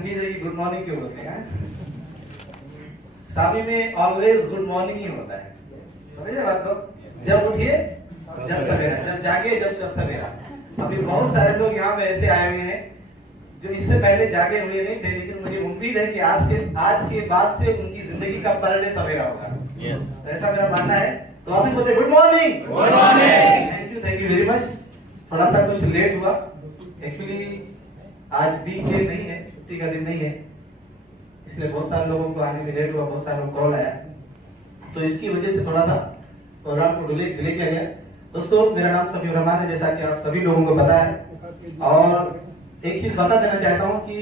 Confuse है कि good morning क्यों बोलते हैं। शामी में ऑलवेज गुड मॉर्निंग ही होता है, समझे बात को। जब उठिए जब सवेरा, जब जागे जब सवेरा। अभी बहुत सारे लोग यहाँ पे ऐसे आए हुए हैं जो इससे पहले जागे हुए नहीं थे, लेकिन मुझे उम्मीद है कि आज के बाद से उनकी जिंदगी का पर डे सवेरा होगा। तो ऐसा मेरा मानना है। तो आप बोलते good morning. Good morning, thank you very much. थोड़ा सा कुछ लेट हुआ, एक्चुअली आज वीकडे नहीं है, छुट्टी का दिन नहीं है, इसलिए बहुत सारे लोगों को आने में लेट हुआ, बहुत सारे लोग कॉल आया, तो इसकी वजह से थोड़ा सा प्रोग्राम को डिले किया गया। दोस्तों मेरा नाम समीर रहमान है, जैसा कि आप सभी लोगों को पता है। और एक चीज बता देना चाहता हूँ कि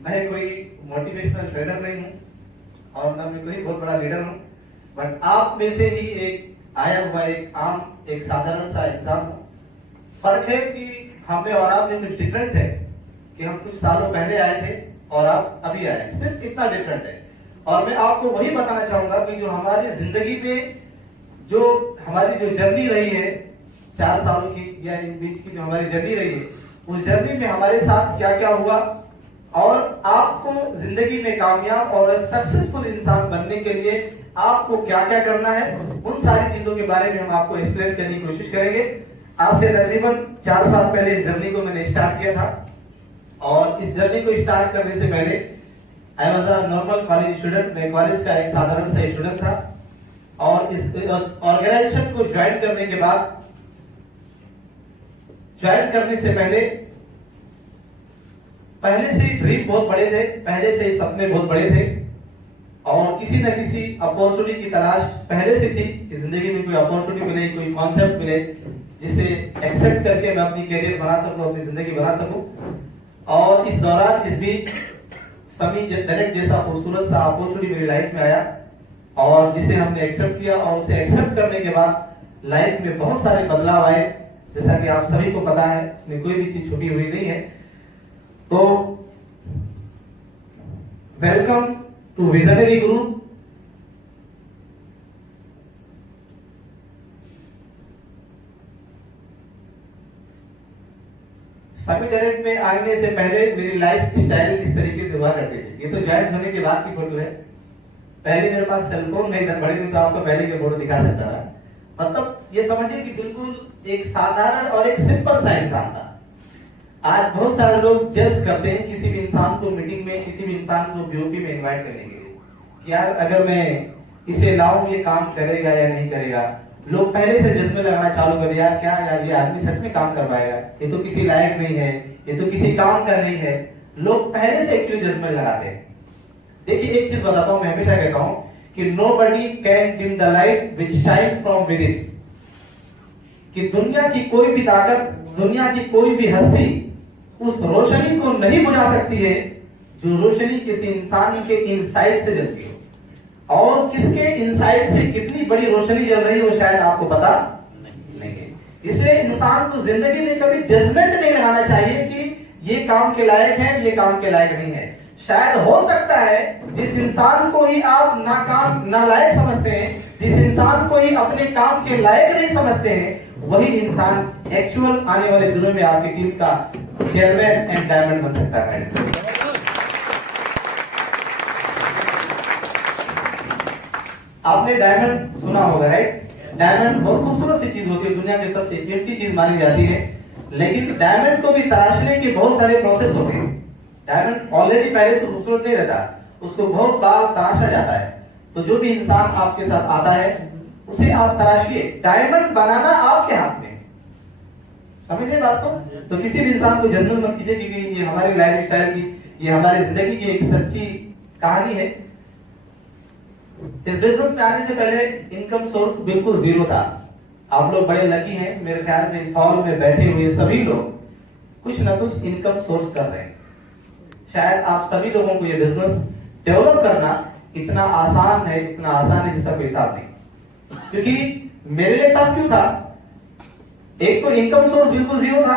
मैं कोई मोटिवेशनल ट्रेनर नहीं हूँ और ना मैं कोई बहुत बड़ा लीडर हूँ, बट आप में से ही एक आया हुआ एक साधारण सा इंसान हूँ। फर्क है कि हम में और आप में कुछ डिफरेंट है कि हम कुछ सालों पहले आए थे और आप अभी आए हैं, सिर्फ इतना डिफरेंट है। और मैं आपको वही बताना चाहूंगा कि जो हमारी जिंदगी में जो हमारी जो जर्नी रही है 4 सालों की या इन बीच की जो हमारी जर्नी रही है, उस जर्नी में हमारे साथ क्या क्या हुआ और आपको जिंदगी में कामयाब और सक्सेसफुल इंसान बनने के लिए आपको क्या क्या करना है, उन सारी चीजों के बारे में हम आपको एक्सप्लेन करने की कोशिश करेंगे। आज से तकरीबन 4 साल पहले इस जर्नी को मैंने स्टार्ट किया था और इस जर्नी को स्टार्ट करने से पहले I was a normal college student. मैं कॉलेज का एक साधारण सा स्टूडेंट था और इस ऑर्गेनाइजेशन को ज्वाइन करने के बाद, ज्वाइन करने से पहले से ही ड्रीम बहुत बड़े थे, पहले से ही सपने बहुत बड़े थे और किसी न किसी अपॉर्चुनिटी की तलाश पहले से थी कि जिंदगी में कोई अपॉर्चुनिटी मिले, कोई कॉन्सेप्ट मिले जिसे एक्सेप्ट करके मैं अपनी कैरियर बना सकूं, अपनी जिंदगी बना सकूं। और इस दौरान इस बीच समी डायरेक्ट जैसा खूबसूरत सा अपॉर्चुनिटी मेरी लाइफ में आया और जिसे हमने एक्सेप्ट किया और उसे एक्सेप्ट करने के बाद लाइफ में बहुत सारे बदलाव आए, जैसा कि आप सभी को पता है, इसमें कोई भी चीज छुपी हुई नहीं है। तो वेलकम टू विजनरी ग्रुप। समी डायरेक्ट में आने से पहले मेरी लाइफ स्टाइल इस तरीके से हुआ करती थी। ये तो ज्वाइन होने के बाद की फोटो है। पहले मेरे पास सेलफोन नहीं था, बड़ी नहीं, तो आपको पहले के फोटो दिखा सकता था। मतलब ये समझिए कि बिल्कुल एक साधारण और एक सिंपल सा इंसान था। आज बहुत सारे लोग जज करते हैं किसी भी इंसान को मीटिंग में, किसी भी इंसान को बीओपी में इनवाइट करने के लिए कि यार अगर मैं इसे लाऊं ये काम करेगा या नहीं करेगा। लोग पहले से जज्बे लगाना चालू कर दिया, क्या यार ये आदमी सच में काम कर पाएगा, ये तो किसी लायक नहीं है, ये तो किसी काम का नहीं है। लोग पहले से एक्चुअली जज्बे लगाते हैं। देखिए एक चीज बताता हूं, मैं हमेशा कहता हूं कि nobody can dim the light which shine from within। कि दुनिया की कोई भी ताकत, दुनिया की कोई भी हस्ती उस रोशनी को नहीं बुझा सकती है जो रोशनी किसी इंसान के इनसाइड से जलती है। और किसके इनसाइड से कितनी बड़ी रोशनी जल रही है वो शायद आपको पता नहीं है। इसलिए इंसान को जिंदगी में कभी जजमेंट नहीं लगाना चाहिए कि ये काम के लायक है, ये काम के लायक नहीं है। शायद हो सकता है जिस इंसान को ही आप नाकाम नालायक समझते हैं, जिस इंसान को ही अपने काम के लायक नहीं समझते हैं, वही इंसान एक्चुअल आने वाले दिनों में आपकी टीम का चेयरमैन एंड डायमंड बन सकता है। आपने डायमंड सुना होगा, राइट? डायमंड बहुत खूबसूरत सी चीज होती है, दुनिया की सबसे कीमती चीज मानी जाती है। लेकिन डायमंड को भी तराशने के बहुत सारे प्रोसेस होते हैं। डायमंड ऑलरेडी पहले से खूबसूरत नहीं रहता, उसको बहुत बार तराशा जाता है। तो जो भी इंसान आपके साथ आता है उसे आप तराशिए। डायमंड बनाना आपके हाथ में, समझिए बात को। तो किसी भी इंसान को जजमेंट मत कीजिए क्योंकि ये हमारी लाइफ स्टाइल की, ये हमारी जिंदगी की एक सच्ची कहानी है। इस बिजनेस में आने से पहले इनकम सोर्स बिल्कुल जीरो था। आप लोग बड़े लकी हैं, मेरे ख्याल से इस हॉल में बैठे हुए सभी लोग कुछ ना कुछ इनकम सोर्स कर रहे हैं। शायद आप सभी लोगों को ये बिजनेस डेवलप करना इतना आसान है, इतना आसान है जिसका कोई हिसाब नहीं। क्योंकि मेरे लिए टफ क्यों था? एक तो इनकम सोर्स बिल्कुल जीरो था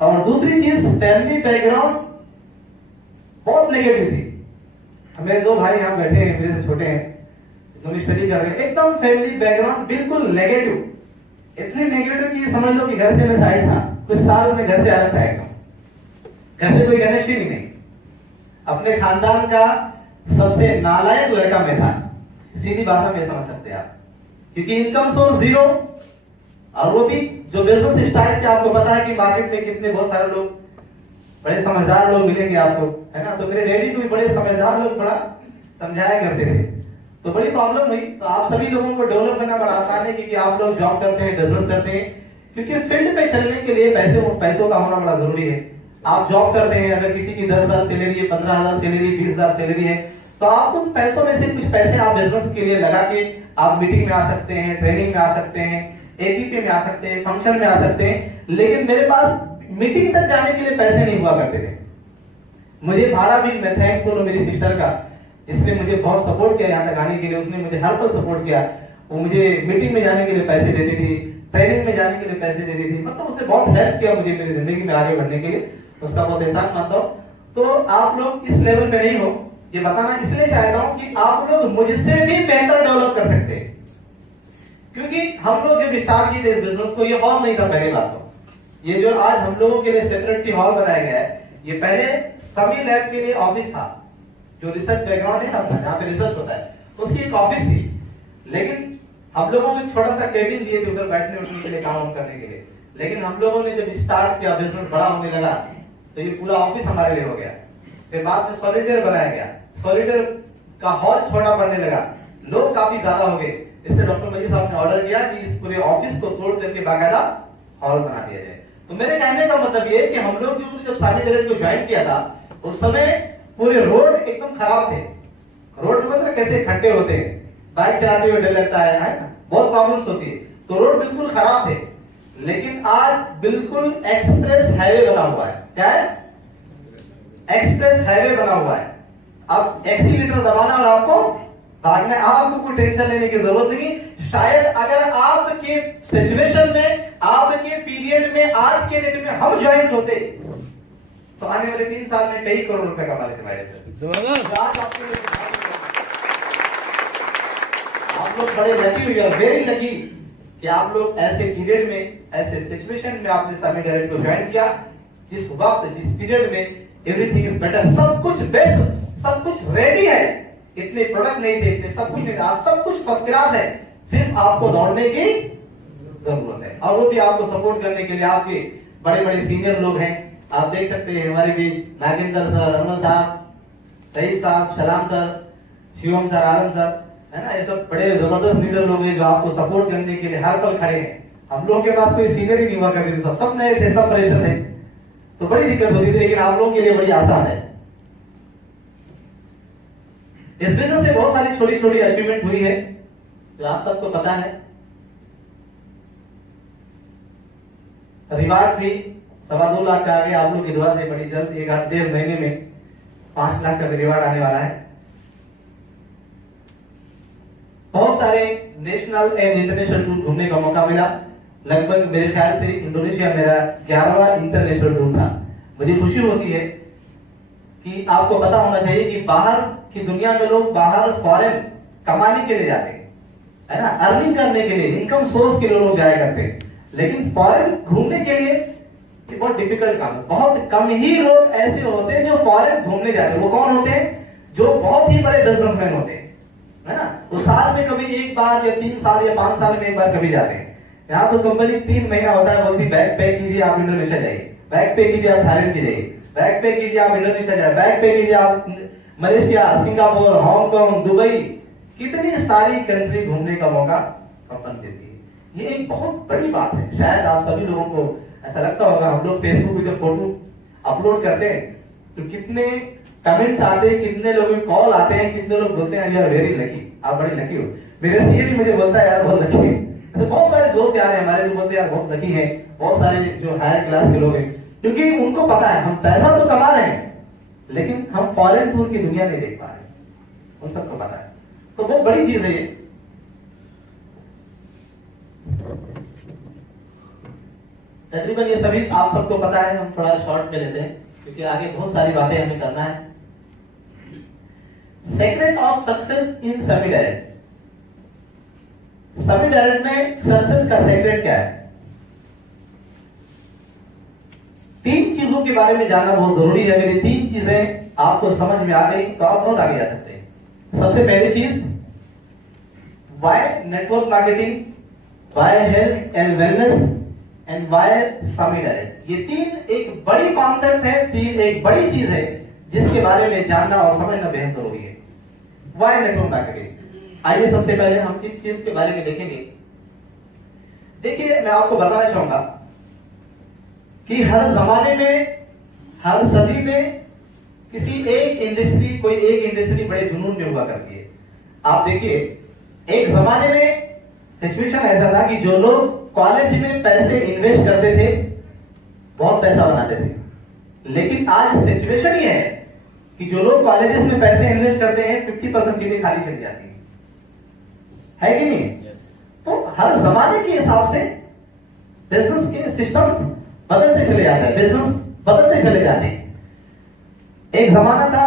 और दूसरी चीज फैमिली बैकग्राउंड बहुत नेगेटिव थी। मेरे 2 भाई यहाँ बैठे हैं, मेरे से छोटे हैं, दोनों स्टडी कर रहे हैं, एकदम फैमिली बैकग्राउंड बिल्कुल नेगेटिव। इतनी नेगेटिव कि समझ लो कि घर से मैं साइड था, कुछ साल में घर से आया था एकदम। घर से कोई कनेक्शन ही नहीं। अपने खानदान का सबसे नालायक लड़का मैं था, सीधी भाषा में समझ सकते हैं आप, क्योंकि इनकम सोर्स जीरो, और वो भी जो बिजनेस स्टार्ट किया, आपको पता है कि मार्केट में कितने बहुत सारे लोग, बड़े समझदार लोग मिलेंगे आपको, है ना। तो मेरे डैडी को भी बड़े समझदार लोग थोड़ा समझाया करते थे, तो बड़ी प्रॉब्लम हुई। तो आप सभी लोगों को डेवलप करना बड़ा आसान है, क्योंकि आप लोग जॉब करते हैं, बिजनेस करते हैं, क्योंकि फील्ड पे चलने के लिए पैसों का होना बड़ा जरूरी है। आप जॉब करते हैं, अगर किसी की 10,000 सैलरी है, 15,000 सैलरी, 20,000 सैलरी है, तो आप उन पैसों में से कुछ पैसे आप बिजनेस के लिए लगा के आप मीटिंग में आ सकते हैं, ट्रेनिंग में आ सकते हैं, एपीपी में आ सकते हैं, फंक्शन में आ सकते हैं। लेकिन मेरे पास मीटिंग तक जाने के लिए पैसे नहीं हुआ करते थे। मुझे भाड़ा भी, मैं थैंकफुल हूँ मेरी सिस्टर का, जिसने मुझे बहुत सपोर्ट किया यहाँ तक आने के लिए। उसने मुझे हर पल सपोर्ट किया। वो मुझे मीटिंग में जाने के लिए पैसे देती थी, ट्रेनिंग में जाने के लिए पैसे देती थी, मतलब उसने बहुत हेल्प किया मुझे मेरी जिंदगी में आगे बढ़ने के लिए। उसका बहुत एहसान मानता हूँ। तो आप लोग इस लेवल पे नहीं हो, ये बताना इसलिए चाहता हूँ कि आप लोग मुझसे भी बेहतर डेवलप कर सकते हैं। क्योंकि हम लोग जब स्टार्ट किए थे इस बिजनेस को, ये हॉल नहीं था पहली बात तो। ये जो आज हम लोगों के लिए सेपरेटली हॉल बनाया गया है, ये पहले समी लैब के लिए ऑफिस था, जो रिसर्च बैकग्राउंड है ना अपना, जहाँ पे रिसर्च होता है, उसकी एक ऑफिस थी। लेकिन हम लोगों को छोटा सा केबिन दिए थे उधर बैठने उठने के लिए, काम करने के लिए। लेकिन हम लोगों ने जब स्टार्ट किया, बिजनेस बड़ा होने लगा, तो ये पूरा ऑफिस हमारे लिए हो गया। फिर बाद में सॉलिटेयर बनाया गया, सॉलिटेयर का हॉल छोटा पड़ने लगा, लोग काफी ज्यादा हो गए। इसलिए डॉक्टर मजीद साहब ने ऑर्डर किया कि इस पूरे ऑफिस को तोड़ करके बाकायदा हॉल बना दिया जाए। तो मेरे कहने का मतलब ये है कि हम लोग जब सामी डायरेक्ट को ज्वाइन किया था, उस समय पूरे रोड एकदम खराब थे। रोड मतलब कैसे खड्डे होते हैं, बाइक चलाते हुए डर लगता है ना, बहुत प्रॉब्लम्स होती है। तो रोड बिल्कुल खराब थे। लेकिन आज बिल्कुल एक्सप्रेस हाईवे बना हुआ है। क्या है? एक्सप्रेस हाईवे बना हुआ है। अब एक्सीलेटर दबाना और आपको भागना, आपको कोई टेंशन लेने की जरूरत नहीं। शायद अगर आपके सिचुएशन में, आपके पीरियड में, आज के डेट में हम ज्वाइन होते, तो आने वाले 3 साल में कई करोड़ रुपए कमा लेते हमारे। आप लोग बड़े लकी हुए, वेरी लकी कि आप लोग ऐसे पीरियड में, ऐसे सिचुएशन में आपने सामी डायरेक्ट को ज्वाइन किया, जिस वक्त, जिस पीरियड में एवरीथिंग इज बेटर, सब कुछ बेस्ट, सब कुछ रेडी है। इतने प्रोडक्ट नहीं थे, इतने सब कुछ नहीं था, सब कुछ फर्स्ट क्लास है। सिर्फ आपको दौड़ने की जरूरत है, और वो भी आपको सपोर्ट करने के लिए आपके बड़े बड़े सीनियर लोग हैं। आप देख सकते हैं हमारे बीच नागेंद्र सर, अमन साहब, रईस साहब, सलाम सर, शिवम सर, आलम सर, है ना। ये सब बड़े जबरदस्त लीडर लोग हैं जो आपको सपोर्ट करने के लिए हर पल खड़े हैं। हम लोगों के पास कोई सीनियर ही नहीं हुआ करते थे, सब नए थे, सब प्रेशर थे, तो बड़ी दिक्कत होती थी। लेकिन आप लोगों के लिए बड़ी आसान है। इस बिजनेस से बहुत सारी छोटी छोटी अचीवमेंट हुई है, जो आप सबको पता है। रिवार्ड भी 2.25 लाख का आगे आप लोग की दुआ से बड़ी जल्द 1-1.5 महीने में 5 लाख का रिवार्ड आने वाला है। बहुत सारे नेशनल एंड इंटरनेशनल टूर घूमने का मौका मिला। लगभग मेरे ख्याल से इंडोनेशिया मेरा 11वां इंटरनेशनल टूर था। मुझे खुशी होती है कि आपको पता होना चाहिए कि बाहर की दुनिया में लोग बाहर फॉरेन कमाने के लिए जाते हैं, है ना, अर्निंग करने के लिए, इनकम सोर्स के लिए लोग जाया करते हैं। लेकिन फॉरेन घूमने के लिए ये बहुत डिफिकल्ट काम है। बहुत कम ही लोग ऐसे होते हैं जो फॉरेन घूमने जाते हैं। वो कौन होते हैं? जो बहुत ही बड़े बिजनेसमैन होते हैं, है ना। वो साल में कभी एक बार या 3 साल या 5 साल में एक बार कभी जाते हैं। यहाँ तो कंपनी 3 महीना होता है, बोलती बैग पैक कीजिए आप इंडोनेशिया जाइए, बैग पैक कीजिए आप थाईलैंड की जाइए, बैग पैक कीजिए आप इंडोनेशिया जाइए, बैग पैक कीजिए आप मलेशिया, सिंगापुर, हांगकांग, दुबई, कितनी सारी कंट्री घूमने का मौका कंपनी देती है। ये एक बहुत बड़ी बात है। शायद आप सभी लोगों को ऐसा लगता होगा, हम लोग फेसबुक पे जब फोटो अपलोड करते हैं तो कितने कमेंट्स आते हैं, कितने लोगों के कॉल आते हैं, कितने लोग बोलते हैं यू आर वेरी लकी, आप बड़ी लकी हो। मेरे सीए भी मुझे बोलता है यार बहुत लकी है। तो बहुत सारे दोस्त यार हैं हमारे जो बोलते हैं यार बहुत लकी है। बहुत सारे जो हायर क्लास के लोग हैं, क्योंकि उनको पता है हम पैसा तो कमा रहे हैं, लेकिन हम फॉरेन टूर की दुनिया नहीं देख पा रहे, उन सबको पता है। तो बहुत बड़ी चीज है ये। तकरीबन ये सभी आप सबको पता है। हम थोड़ा शॉर्ट में लेते हैं क्योंकि आगे बहुत सारी बातें हमें करना है। Secret of success in semi direct. Semi direct में सक्सेस का सीक्रेट क्या है? तीन चीजों के बारे में जानना बहुत जरूरी है। मेरी तीन चीजें आपको समझ में आ गई तो आप बहुत आगे जा सकते हैं। सबसे पहली चीज, why network marketing, why health and wellness and why Swami Direct. ये तीन एक बड़ी कॉन्सेप्ट है, तीन एक बड़ी चीज है जिसके बारे में जानना और समझना बेहद जरूरी है। वाई नेटवर्क मार्केटिंग, आइए सबसे पहले हम इस चीज के बारे में देखेंगे। देखिए, मैं आपको बताना चाहूंगा कि हर जमाने में, हर सदी में किसी एक इंडस्ट्री, कोई एक इंडस्ट्री बड़े जुनून में हुआ करती है। आप देखिए, एक जमाने में सिचुएशन ऐसा था कि जो लोग कॉलेज में पैसे इन्वेस्ट करते थे बहुत पैसा बनाते थे। लेकिन आज सिचुएशन ये है कि जो लोग कॉलेजेस में पैसे इन्वेस्ट करते हैं 50% सीटें खाली चली जाती है कि नहीं? तो हर जमाने के हिसाब से बिजनेस के सिस्टम बदलते चले जाते हैं, बिजनेस बदलते चले जाते हैं। एक जमाना था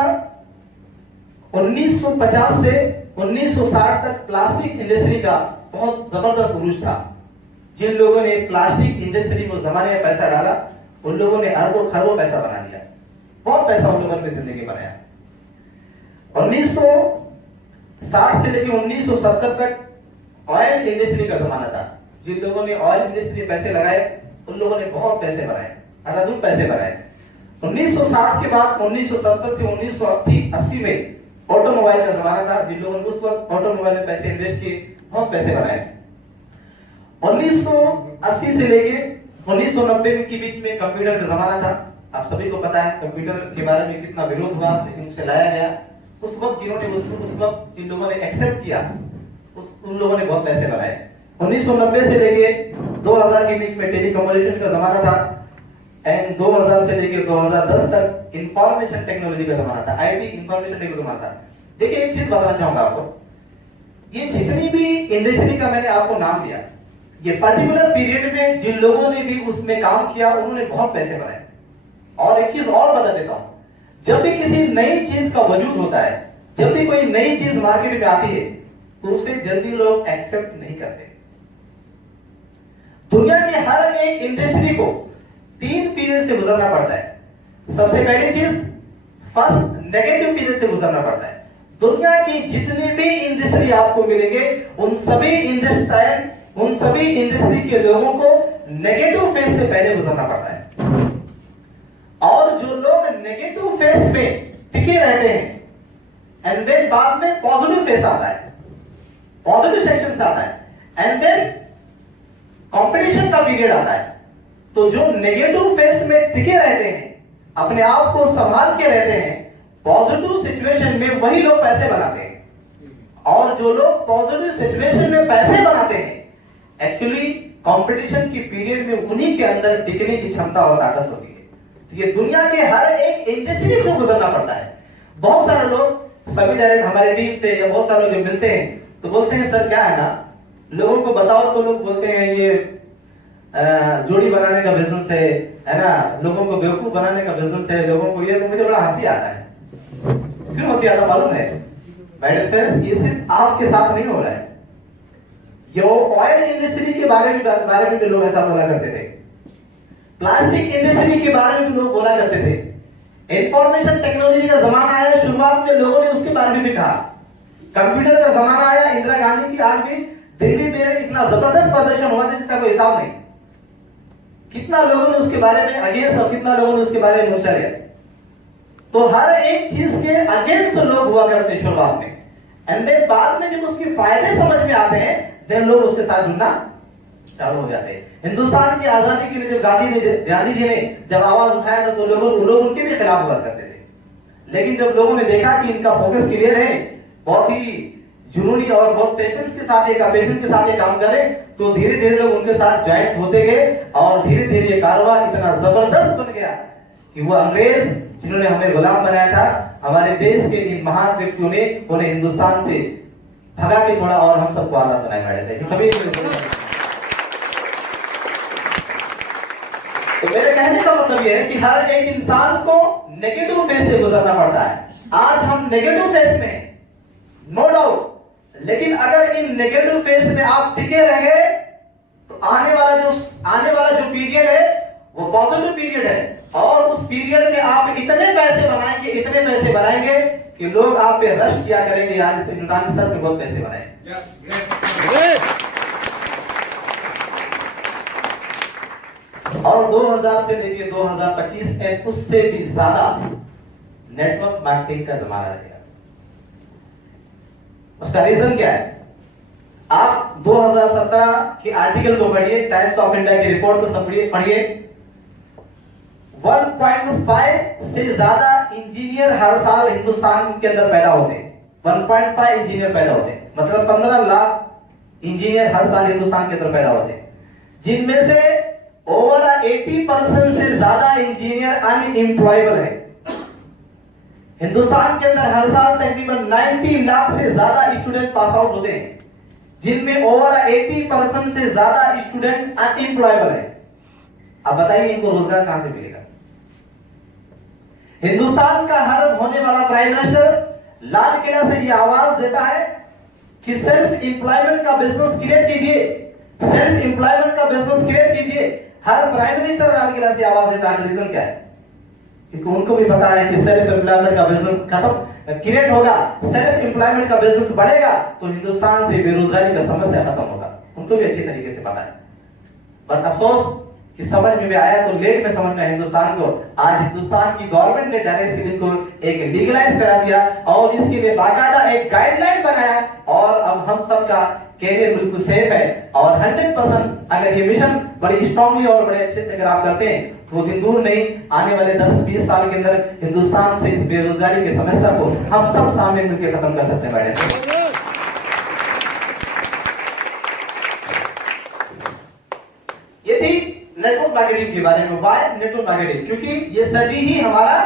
1950 से 1960 तक प्लास्टिक इंडस्ट्री का बहुत जबरदस्त उरूज था। जिन लोगों ने प्लास्टिक इंडस्ट्री में उस जमाने में पैसा डाला, उन लोगों ने अरबों खरबों पैसा बना लिया। बहुत पैसा उन लोगों ने जिंदगी बनाया। 1960 से लेकर 1970 तक ऑयल इंडस्ट्री का जमाना था। जिन लोगों ने ऑयल इंडस्ट्री में पैसे लगाए, उन लोगों ने बहुत पैसे बनाए, अंधाधुन पैसे बनाए। 1960 के बाद 1970 से 1980 में ऑटोमोबाइल का जमाना था। जिन लोगों ने उस वक्त ऑटोमोबाइल में पैसे इन्वेस्ट किए, बहुत पैसे बनाए। 1980 से लेके 1990 के बीच में कंप्यूटर का जमाना था। आप सभी को पता है कंप्यूटर के बारे में कितना विरोध हुआ, लेकिन उसे लाया गया। उस वक्त जिन्होंने उस वक्त जिन लोगों ने एक्सेप्ट किया, उन लोगों ने बहुत पैसे बनाए। 1990 से लेके 2000 के बीच में टेलीकम्युनिकेशन का जमाना था एंड 2000 से लेके 2010 तक इंफॉर्मेशन टेक्नोलॉजी का जमाना था, आईटी इंफॉर्मेशन टेक्नोलॉजी का जमाना था। देखिए, एक चीज बताना चाहूंगा आपको, ये जितनी भी इंडस्ट्री का मैंने आपको नाम दिया, ये पर्टिकुलर पीरियड में जिन लोगों ने भी उसमें काम किया, उन्होंने बहुत पैसे बनाए। और एक चीज और बता देता हूं, जब भी किसी नई चीज का वजूद होता है, जब भी कोई नई चीज मार्केट में आती है, तो उसे जल्दी लोग एक्सेप्ट नहीं करते। दुनिया के हर एक इंडस्ट्री को 3 पीरियड से गुजरना पड़ता है। सबसे पहली चीज, फर्स्ट नेगेटिव पीरियड से गुजरना पड़ता है। दुनिया की जितनी भी इंडस्ट्री आपको मिलेंगे, उन सभी इंडस्ट्री के लोगों को नेगेटिव फेज से पहले गुजरना पड़ता है। और जो लोग नेगेटिव फेज पे टिके रहते हैं, एंड देन बाद में पॉजिटिव फेज आता है, पॉजिटिव सेक्शन आता है, एंड देन कंपटीशन का पीरियड आता है। तो जो नेगेटिव फेज में टिके रहते हैं, अपने आप को संभाल के रहते हैं, पॉजिटिव सिचुएशन में वही लोग पैसे बनाते हैं। और जो लोग पॉजिटिव सिचुएशन में पैसे बनाते हैं, एक्चुअली कंपटीशन की पीरियड में उन्हीं के अंदर टिकने की क्षमता और ताकत होती है। तो ये दुनिया के हर एक इंडस्ट्री से गुजरना पड़ता है। बहुत सारे लोग सभी डायरेक्ट हमारी टीम से या बहुत सारे लोग जो मिलते हैं तो बोलते हैं, सर क्या है ना, लोगों को बताओ, तो लोग बोलते हैं ये जोड़ी बनाने का बिजनेस है ना, लोगों को बेवकूफ बनाने का बिजनेस है, लोगों को ये। तो मुझे बड़ा हंसी आता है। क्यों हंसी आता मालूम है? ये सिर्फ आपके साथ नहीं हो रहा है। ये ऑयल इंडस्ट्री के बारे में भी लोग ऐसा बोला करते थे, प्लास्टिक इंडस्ट्री के बारे में भी लोग बोला करते थे। इंफॉर्मेशन टेक्नोलॉजी का जमाना आया, शुरुआत में लोगों ने उसके बारे में भी कहा। कंप्यूटर का जमाना आया, इंदिरा गांधी की आज भी दिल्ली में इतना जबरदस्त प्रदर्शन हुआ जिसका कोई हिसाब नहीं। कितना लोगों ने उसके बारे में अगेंस्ट और कितना लोगों ने उसके बारे में मोर्चा लिया। तो हर एक चीज के अगेंस्ट लोग हुआ करते शुरुआत में, एंड देन बाद में जब उसके फायदे समझ में आते हैं, देन लोग उसके साथ जुड़ना चालू हो जाते हैं। हिंदुस्तान की आजादी के लिए जब गांधी जी ने जब आवाज उठाया था, तो लोग उनके भी खिलाफ हुआ करते थे। लेकिन जब लोगों ने देखा कि इनका फोकस क्लियर है, बहुत ही जुनूनी और बहुत पेशेंस के साथ ये काम करें, तो धीरे धीरे लोग उनके साथ ज्वाइंट होते गए और धीरे धीरे ये कारोबार इतना जबरदस्त बन गया कि वो अंग्रेज जिन्होंने हमें गुलाम बनाया था, हमारे देश के इन महान व्यक्तियों ने उन्हें हिंदुस्तान से भगा के छोड़ा और हम सबको आजाद बनाए बैठे थे सभी। तो मेरे कहने का मतलब यह है कि हर एक इंसान को नेगेटिव फेज से गुजरना पड़ता है। आज हम नेगेटिव फेज में, नो डाउट, लेकिन अगर इन नेगेटिव फेज में आप टिके रह गए, तो आने वाला जो पीरियड है वो पॉजिटिव पीरियड है, और उस पीरियड में आप इतने पैसे बनाएंगे कि लोग आप पे रश किया करेंगे, यार इस इंसान के सच में बहुत पैसे बनाए। और 2000 से लेके 2025 तक उससे भी ज्यादा नेटवर्क मार्केटिंग का जमाना रहेगा। उसका रीजन क्या है? आप 2017 के आर्टिकल को पढ़िए, टाइम्स ऑफ इंडिया की रिपोर्ट को पढ़िए। 1.5 से ज्यादा इंजीनियर हर साल हिंदुस्तान के अंदर पैदा होते हैं। 1.5 इंजीनियर पैदा होते हैं, मतलब 15 लाख इंजीनियर हर साल हिंदुस्तान के अंदर पैदा होते हैं, जिनमें से ओवर 80% से ज्यादा इंजीनियर अनएम्प्लॉयबल है। हिंदुस्तान के अंदर हर साल तकरीबन 90 लाख से ज्यादा स्टूडेंट पास आउट होते हैं, जिनमें ओवर 80% से ज्यादा स्टूडेंट अनएम्प्लॉयबल है। अब बताइए इनको रोजगार कहां से मिलेगा? हिंदुस्तान का हर होने वाला प्राइम मिनिस्टर लाल किला से यह आवाज देता है कि सेल्फ एम्प्लॉयमेंट का बिजनेस क्रिएट कीजिए, सेल्फ एम्प्लॉयमेंट का बिजनेस क्रिएट कीजिए। हर प्राइम मिनिस्टर लाल किला से आवाज देता है। रीजन क्या है? क्योंकि उनको भी पता है कि सेल्फ एम्प्लॉयमेंट का बिजनेस खत्म क्रिएट होगा, सेल्फ एम्प्लॉयमेंट का बिजनेस बढ़ेगा तो हिंदुस्तान से बेरोजगारी का समस्या खत्म होगा। उनको भी अच्छी तरीके से पता है, बट अफसोस कि समझ में भी आया तो लेट में समझ में हिंदुस्तान को। आज हिंदुस्तान की गवर्नमेंट ने डायरेक्ट सेलिंग को एक लीगलाइज करा दिया और इसके लिए बाकायदा एक गाइडलाइन बनाया, और अब हम सबका कैरियर बिल्कुल सेफ है। और 100% अगर ये मिशन बड़ी स्ट्रांगली और बड़े अच्छे से अगर आप करते हैं तो दिन दूर नहीं, आने वाले 10-20 साल के अंदर हिंदुस्तान से इस बेरोजगारी की समस्या को हम सब सामने मिलकर खत्म कर सकते हैं। मैडम, ये थी नेटवर्क मार्केटिंग के बारे में। Why network marketing? क्योंकि ये सदी ही हमारा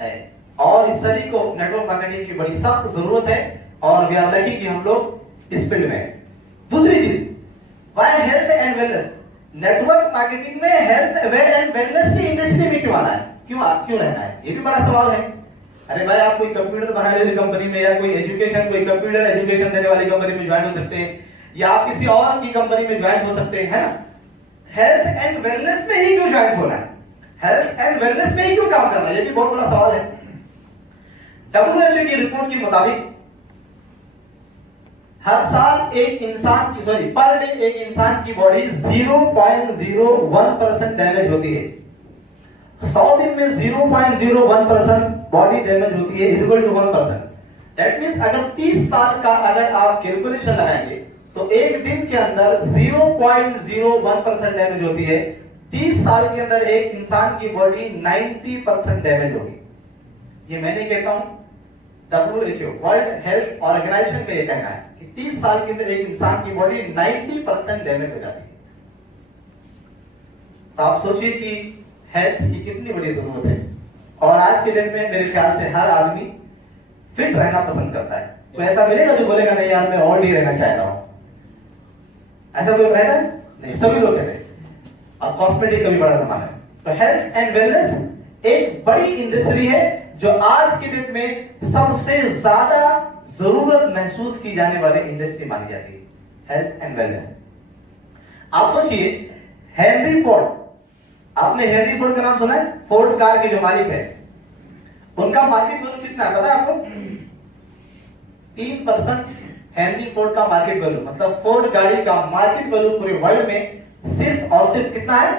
है और इस सदी को नेटवर्क मार्केटिंग की बड़ी सख्त जरूरत है, और वी आर लकी कि हम लोग इस फील्ड में। दूसरी चीज, why health and wellness? Network marketing में हेल्थ एंड वेलनेस की इंडस्ट्री में क्यों आना है, क्यों रहना है? ये भी बड़ा सवाल है। अरे भाई, आप कोई कंप्यूटर बनाने वाली कंपनी में या कोई एजुकेशन, कोई कंप्यूटर एजुकेशन देने वाली कंपनी में ज्वाइन हो सकते हैं, या आप किसी और की कंपनी में ज्वाइन हो सकते हैं, है ना? हेल्थ एंड वेलनेस में ही क्यों ज्वाइन होना है? हेल्थ एंड वेलनेस में ही क्यों काम करना है? ये भी बहुत बड़ा सवाल है। WHO की रिपोर्ट के मुताबिक हर साल एक इंसान की पर डे एक इंसान की बॉडी 0.01% डैमेज होती है। 100 दिन में 0.01% बॉडी डैमेज होती है, इक्वल टू 1%। दैट मींस अगर 30 साल का अगर आप कैलकुलेशन लगाएंगे तो एक दिन के अंदर 0.01% डैमेज होती है। 30 साल के अंदर एक इंसान की बॉडी 90% डैमेज होगी। ये मैं नहीं कहता हूं, WHO वर्ल्ड हेल्थ ऑर्गेनाइजेशन का ये कहना है कि 30 साल के अंदर एक इंसान की बॉडी 90% डैमेज हो जाती है। तो आप सोचिए कि हेल्थ की कितनी बड़ी जरूरत है। और आज के डेट में मेरे ख्याल से हर आदमी फिट रहना पसंद करता है। तो ऐसा मिलेगा जो बोलेगा नहीं यार मैं और भी रहना चाहता हूं? ऐसा कोई रहता है? नहीं, सभी लोग कहते हैं। और कॉस्मेटिक का भी बड़ा जमाना है। तो हेल्थ एंड वेलनेस एक बड़ी इंडस्ट्री है जो आज के डेट में सबसे ज्यादा जरूरत महसूस की जाने वाली इंडस्ट्री मानी जाती है, हेल्थ एंड वेलनेस। आप सोचिए, हेनरी फोर्ड, आपने हेनरी फोर्ड का नाम सुना है? फोर्ड कार के जो मालिक है, उनका मार्केट वैल्यू कितना है पता है आपको? 3%। हेनरी फोर्ड का मार्केट वैल्यू, मतलब फोर्ड गाड़ी का मार्केट वैल्यू पूरे वर्ल्ड में सिर्फ और सिर्फ कितना है?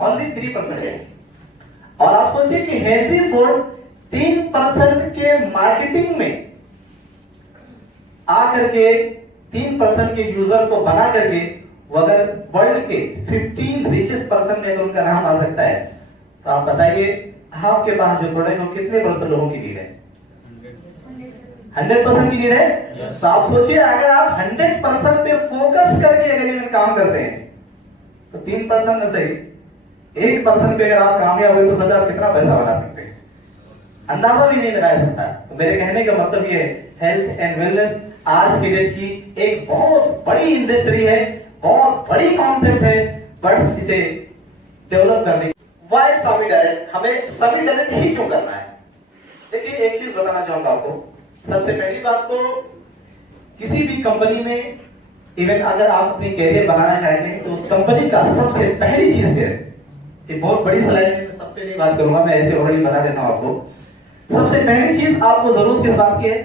ओनली 3% है। और आप सोचिए कि हेनरी फोर्ड 3% के मार्केटिंग में आकर के 3% के यूजर को बना करके वो अगर वर्ल्ड के 15 रिचेस्ट पर्सन में अगर उनका नाम आ सकता है, तो आप बताइए आपके पास जो प्रोडक्ट वो कितने % लोगों की नीड है? 100% की नीड है। तो आप सोचिए अगर आप 100% पे फोकस करके अगर इनमें काम करते हैं तो 3% में से 1% पे अगर आप कामयाब हुए तो सदा आप कितना पैसा बना सकते हैं, अंदाजा भी नहीं लगाया सकता। तो मेरे कहने का मतलब ये हेल्थ एंड वेलनेस आज के डेट की एक बहुत बड़ी इंडस्ट्री है, बहुत बड़ी कॉन्सेप्ट है, बट इसे डेवलप करने वाई सभी डायरेक्ट, हमें सभी डायरेक्ट ही क्यों करना है? देखिए एक चीज बताना चाहूंगा आपको। सबसे पहली बात तो किसी भी कंपनी में इवन अगर आप अपनी कैरियर बनाना चाहते हैं तो उस कंपनी का सबसे पहली चीज है ये बहुत बड़ी स्लाइड है, मैं सब पे नहीं बात करूंगा, मैं ऐसे ऑलरेडी बता देता हूं आपको। सबसे पहली चीज आपको जरूरत किस बात की है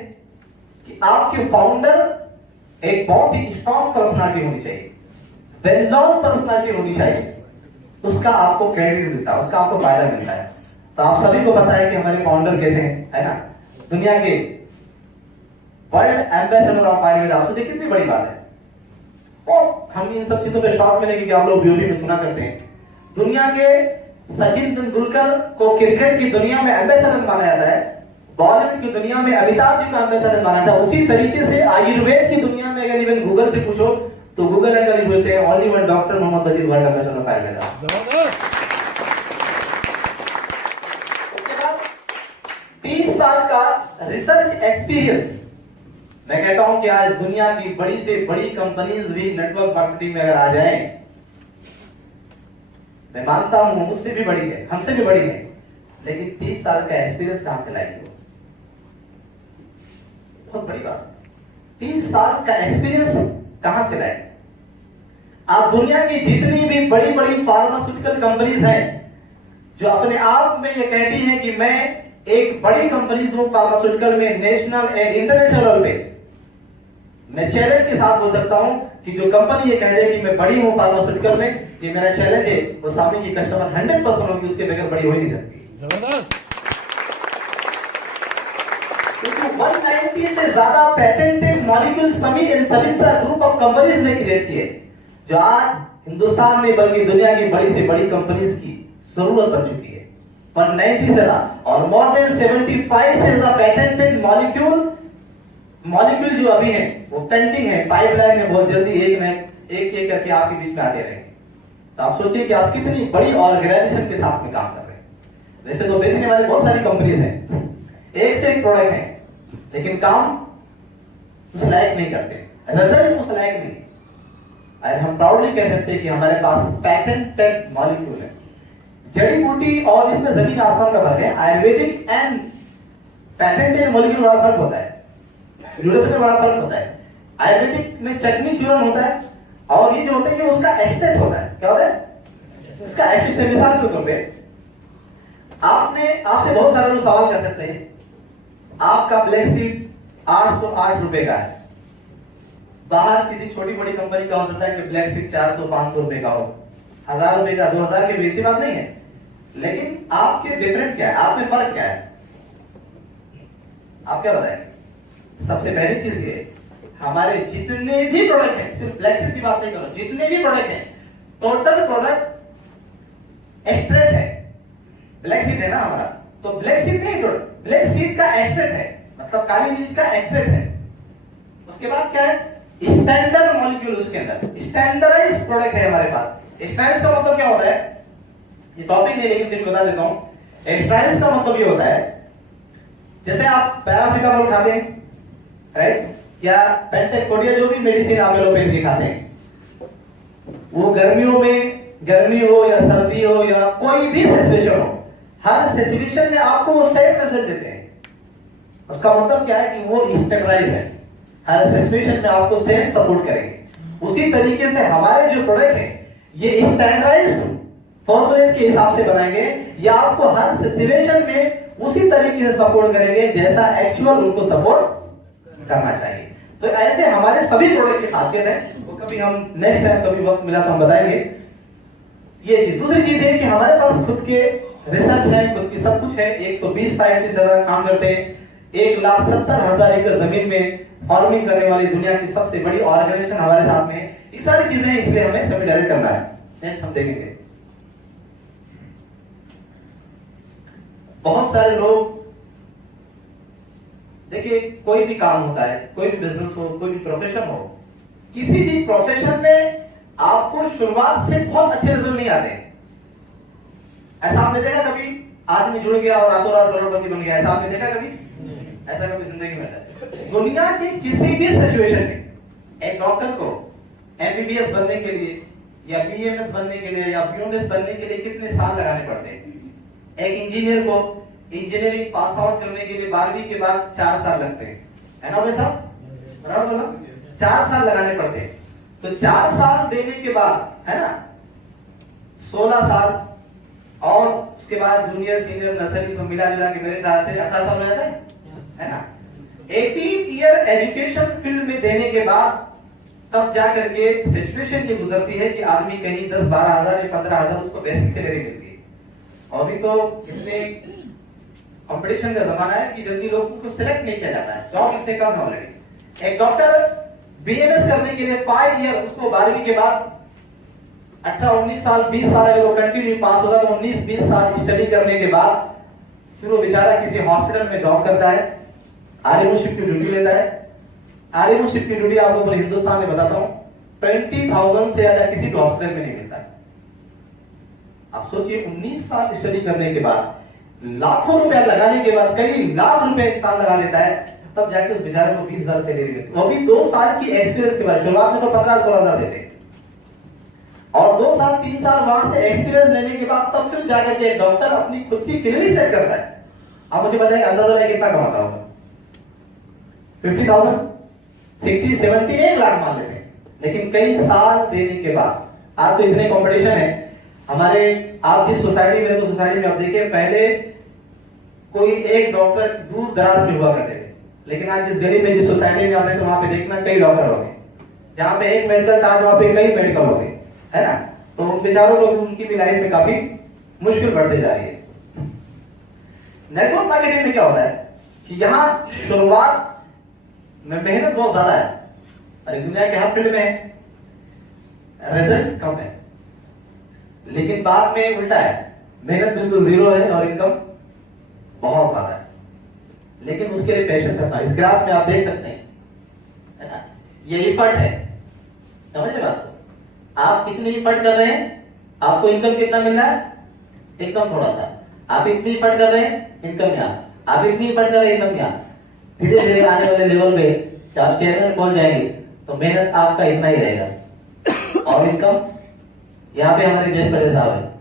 कि आपके फाउंडर एक बहुत ही स्ट्रॉन्ग पर्सनालिटी होनी चाहिए, वेल नोन पर्सनालिटी होनी चाहिए, उसका आपको क्रेडिट मिलता है, उसका आपको फायदा मिलता है। तो आप सभी को पता है कि हमारे फाउंडर कैसे हैं, है ना, दुनिया के वर्ल्ड एम्बेसडर ऑफ आयुर्वेदा। आप सोचिए कितनी बड़ी बात है। और हम इन सब चीजों पे शॉर्ट मिलेंगे कि आप लोग ब्यूटी में सुना करते हैं। दुनिया के सचिन तेंदुलकर को क्रिकेट की दुनिया में एम्बेसडर माना जाता है, बॉलीवुड की दुनिया में अमिताभ जी को एम्बेसडर माना था। उसी तरीके से आयुर्वेद की दुनिया में अगर इवन गूगल से पूछो तो गूगल अगर बोलते हैं only one doctor Mohammad Bajir world ambassador of Ayurveda. उसके बाद 30 साल का रिसर्च एक्सपीरियंस। मैं कहता हूं कि आज दुनिया की बड़ी से बड़ी कंपनीज भी नेटवर्क मार्केटिंग में अगर आ जाएं, मैं मानता हूं मुझसे भी बड़ी है, हमसे भी बड़ी है, लेकिन 30 साल का एक्सपीरियंस कहां से लाएंगे? बहुत बड़ी बात। 30 साल का एक्सपीरियंस कहां से लाएंगे? आप दुनिया की जितनी भी बड़ी बड़ी फार्मास्यूटिकल कंपनीज हैं जो अपने आप में ये कहती हैं कि मैं एक बड़ी कंपनी हूं फार्मास्यूटिकल में, नेशनल एंड इंटरनेशनल लेवल पे, मैं चैलेंज के साथ बोल सकता हूं कि जो कंपनी ये कह दे कि मैं बड़ी हूं फार्मास्यूटिकल में, ये मेरा चैलेंज है, वो सामने की कस्टमर 100% होगी, उसके बगैर बड़ी हो ही नहीं सकती। जबरदस्त। 190 से ज्यादा patented molecule summit and summits group of companies ने क्रिएट किए, जो आज हिंदुस्तान में बल्कि दुनिया की बड़ी से बड़ी कंपनीज की जरूरत बन चुकी है। 190 से ज्यादा और मोर देन 75 से ज्यादा पेटेंटेड मॉलिक्यूल जो अभी हैं वो पेंडिंग है, पाइपलाइन में, बहुत जल्दी एक करके आपके बीच में आते रहेंगे। तो आप सोचिए कि आप कितनी बड़ी ऑर्गेनाइजेशन के साथ में काम कर रहे हैं। वैसे तो बेचने वाले बहुत सारी कंपनीज हैं, एक से एक प्रोडक्ट है, लेकिन काम उस लायक नहीं करते, रिजल्ट उस लायक नहीं। और हम प्राउडली कह सकते हैं कि हमारे पास पैटेंटेड मॉलिक्यूल है। जड़ी बूटी और इसमें जमीन आसमान का फर्क है। आयुर्वेदिक एंड पैटेंटेड मॉलिक्यूल बड़ा फर्क होता है, ड्यूरेशन में बड़ा फर्क होता है। आयुर्वेदिक में चटनी चूर्ण होता है और ये जो होता है ये उसका एक्सट्रैक्ट होता है। क्या होता है? इसका एक्सट्रैक्ट से मिसाल के तौर पे आपसे बहुत सारे लोग सवाल कर सकते हैं, आपका ब्लैक सीड 808 रुपए का है, बाहर किसी छोटी बड़ी कंपनी का हो सकता है कि ब्लैक सीड 400-500 रुपए का हो, 1000 रुपए का, 2000 की बेसी बात नहीं है, लेकिन आपके डिफरेंट क्या है, आप में फर्क क्या है? आप क्या बताएं? सबसे पहली चीज ये, हमारे जितने भी प्रोडक्ट हैं, सिर्फ ब्लैक सीड की बात नहीं करो, जितने भी प्रोडक्ट हैं, टोटल प्रोडक्ट एक्सट्रैक्ट है। ब्लैक सीड है ना हमारा, तो ब्लैक सीड नहीं, ब्लैक सीड का एक्सट्रैक्ट है, मतलब काली मिर्च का एक्सट्रैक्ट है। उसके बाद क्या है? स्टैंडर्ड मॉलिक्यूल, उसके अंदर स्टैंडर्डाइज्ड प्रोडक्ट है हमारे पास। स्टैंडर्ड का मतलब क्या होता है? ये टॉपिक नहीं, लेकिन फिर बता देता हूं। स्टैंडर्ड का मतलब ये होता है, जैसे आप पैरासिटामोल खाते हैं, राइट, या पेंटेकोडिया, जो भी मेडिसिन आप एलोपैथी खाते हैं, वो गर्मियों में, गर्मी हो या सर्दी हो या कोई भी सिचुएशन हो, हर सिचुएशन में आपको वो सेम रिजल्ट देते हैं। उसका मतलब क्या है कि वो स्टैंडर्डाइज है, हर सिचुएशन में आपको सेम सपोर्ट करेंगे। उसी तरीके से हमारे जो प्रोडक्ट है ये स्टैंडर्डाइज फॉर्मूलेज के हिसाब से बनाएंगे, या आपको हर सिचुएशन में उसी तरीके से सपोर्ट करेंगे जैसा एक्चुअल उनको सपोर्ट करना चाहिए। तो ऐसे हमारे सभी प्रोडक्ट की खासियत है, वो कभी हम नेक्स्ट टाइम कभी वक्त मिला तो हम बताएंगे। ये चीज, दूसरी चीज है कि हमारे पास खुद के रिसर्च है, खुद की सब कुछ है। 120 साइंटिस्ट ज्यादा काम करते हैं, 1,70,000 एकड़ जमीन में फार्मिंग करने वाली दुनिया की सबसे बड़ी ऑर्गेनाइजेशन हमारे साथ में है। ये सारी चीजें हैं, इसलिए हमें सभी डायरेक्ट करना है। नेक्स्ट हम देखेंगे। बहुत सारे लोग, देखिए कोई भी काम होता है, कोई भी बिजनेस हो, कोई भी प्रोफेशन हो, किसी भी प्रोफेशन में आपको शुरुआत से बहुत अच्छे रिजल्ट नहीं आते। ऐसा आपने देखा कभी आदमी जुड़ गया और रातों रात करोड़पति बन गया? ऐसा आपने देखा कभी? ऐसा कभी जिंदगी में? दुनिया की किसी भी सिचुएशन में एक डॉक्टर को एमबीबीएस बनने के लिए या बीएमएस बनने के लिए या बीओएमएस बनने के लिए कितने साल लगाने पड़ते हैं? एक इंजीनियर को इंजीनियरिंग पास आउट करने के लिए 12वीं के बाद 4 साल लगते हैं, है ना भाई साहब? बराबर बोला? 4 साल लगाने पड़ते हैं। तो 4 साल देने के बाद, है ना, 16 साल और उसके बाद जूनियर सीनियर नर्सरी सब मिला जुला के मेरे ख्याल से 18 साल हो जाता है ना। 18 ईयर एजुकेशन फील्ड में देने के बाद तब जा करके सिचुएशन ये गुजरती है कि आदमी कहीं 10-12 हजार या 15 हजार उसको बेसिक सैलरी मिलती है। अभी तो इतने कंपटीशन का जमाना है कि जल्दी लोगों को सिलेक्ट नहीं किया जाता है, जॉब इतने कम है ऑलरेडी। एक डॉक्टर बीएमएस करने के लिए 5 ईयर उसको 12वीं के बाद 18-19 साल 20 साल अगर वो कंटिन्यू पास होगा तो 19-20 साल स्टडी करने के बाद फिर वो बेचारा किसी हॉस्पिटल में जॉब करता है, आरएमओ शिफ्ट की ड्यूटी लेता है। आरएमओ शिफ्ट की ड्यूटी आपको पूरे हिंदुस्तान में बताता हूं 20,000 से ज्यादा किसी भी हॉस्पिटल में नहीं मिलता है। आप सोचिए 19 साल स्टडी करने के बाद लाखों रुपया लगाने के बाद कई लाख रुपए इंसान लगा लेता है, तब जाके उस बेचारे को 20,000 सैलरी मिलती है। वो भी 2 साल की एक्सपीरियंस के बाद। शुरुआत में तो 15-16 हजार देते और 2 साल 3 साल वहां से एक्सपीरियंस लेने के बाद तब फिर जाकर के डॉक्टर अपनी खुद की क्लिनिक सेट करता है। आप मुझे बताइए अंदाजा लगाइए कितना कमाता होगा? 50,000, 60, 70, 1 लाख मान लेते हैं। लेकिन कई साल देने के बाद आज तो इतने कंपटीशन है हमारे, आप जिस सोसाइटी में तो सोसाइटी में आप देखिए पहले कोई एक डॉक्टर दूर दराज में हुआ करते थे, लेकिन आज जिस गली में जिस सोसाइटी में आपने तो वहां पे देखना कई डॉक्टर हो गए। जहां पे एक मेडिकल था वहां पे कई मेडिकल हो गए, है ना। तो उन बेचारों को उनकी भी लाइफ में काफी मुश्किल बढ़ती जा रही है। नेटवर्क मार्केटिंग में क्या होता है कि यहाँ शुरुआत में मेहनत बहुत ज्यादा है, अरे दुनिया के हर फील्ड में रिजल्ट कम है, लेकिन बाद में उल्टा है, मेहनत बिल्कुल जीरो है और इनकम बहुत ज्यादा है। लेकिन उसके लिए पेशेंस रखना, इस ग्राफ में आप देख सकते हैं, है ना, ये एफर्ट है। समझ रहे बात को? आप कितनी एफर्ट कर रहे हैं, आपको इनकम कितना मिल रहा है? इनकम थोड़ा सा। आप इतनी एफर्ट कर रहे हैं, इनकम यहाँ। आप इतनी एफर्ट कर रहे हैं, इनकम यहाँ। धीरे धीरे आने वाले लेवल पे जब आप चेयरमैन पहुंच जाएंगे तो मेहनत आपका इतना ही रहेगा और इनकम यहाँ पे हमारे जयेश पटेल साहब है,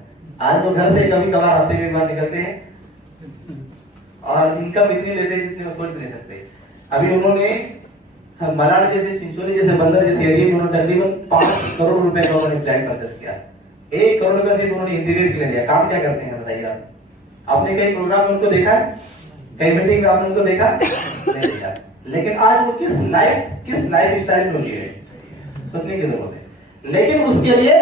आज वो घर से कभी कभार हफ्ते में बाहर निकलते हैं और इनकम इतनी लेते हैं जितनी वो सोच नहीं सकते। अभी उन्होंने मलाड जैसे, चिंचोली जैसे, बंदर जैसे एरिया में उन्होंने तकरीबन 5 करोड़ रुपए का उन्होंने फ्लैट परचेस किया। 1 करोड़ रुपए से उन्होंने इंटीरियर के लिए लिया। काम क्या करते हैं बताइए आप? आपने कई प्रोग्राम में उनको देखा है, कई मीटिंग में आपने उनको देखा नहीं देखा, लेकिन आज वो किस लाइफ स्टाइल में है सोचने की जरूरत है। लेकिन उसके लिए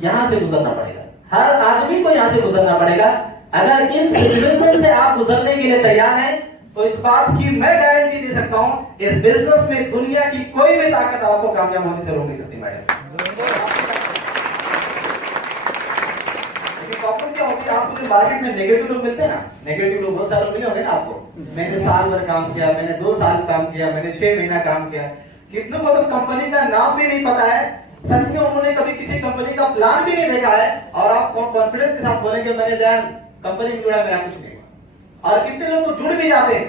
यहां से गुजरना पड़ेगा, हर आदमी को यहां से गुजरना पड़ेगा। अगर इन सिचुएशन से आप गुजरने के लिए तैयार हैं तो इस बात की मैं गारंटी दे सकता हूं, इस बिजनेस में दुनिया की कोई भी ताकत आपको कामयाब होने से रोक नहीं सकती मैडम। प्रॉब्लम क्या होती है, आपको जो मार्केट में नेगेटिव लोग मिलते हैं ना, नेगेटिव लोग बहुत सारे मिले होंगे ना आपको। मैंने साल भर काम किया, मैंने 2 साल काम किया, मैंने 6 महीना काम किया। कितनों को तो कंपनी का नाम भी नहीं पता है, सच में उन्होंने कभी किसी कंपनी का प्लान भी नहीं देखा है, और आप कॉन्फिडेंस के साथ बोलेंगे मैंने यार कंपनी में जुड़ा, मेरा कुछ नहीं हुआ। और कितने लोग तो जुड़ भी जाते हैं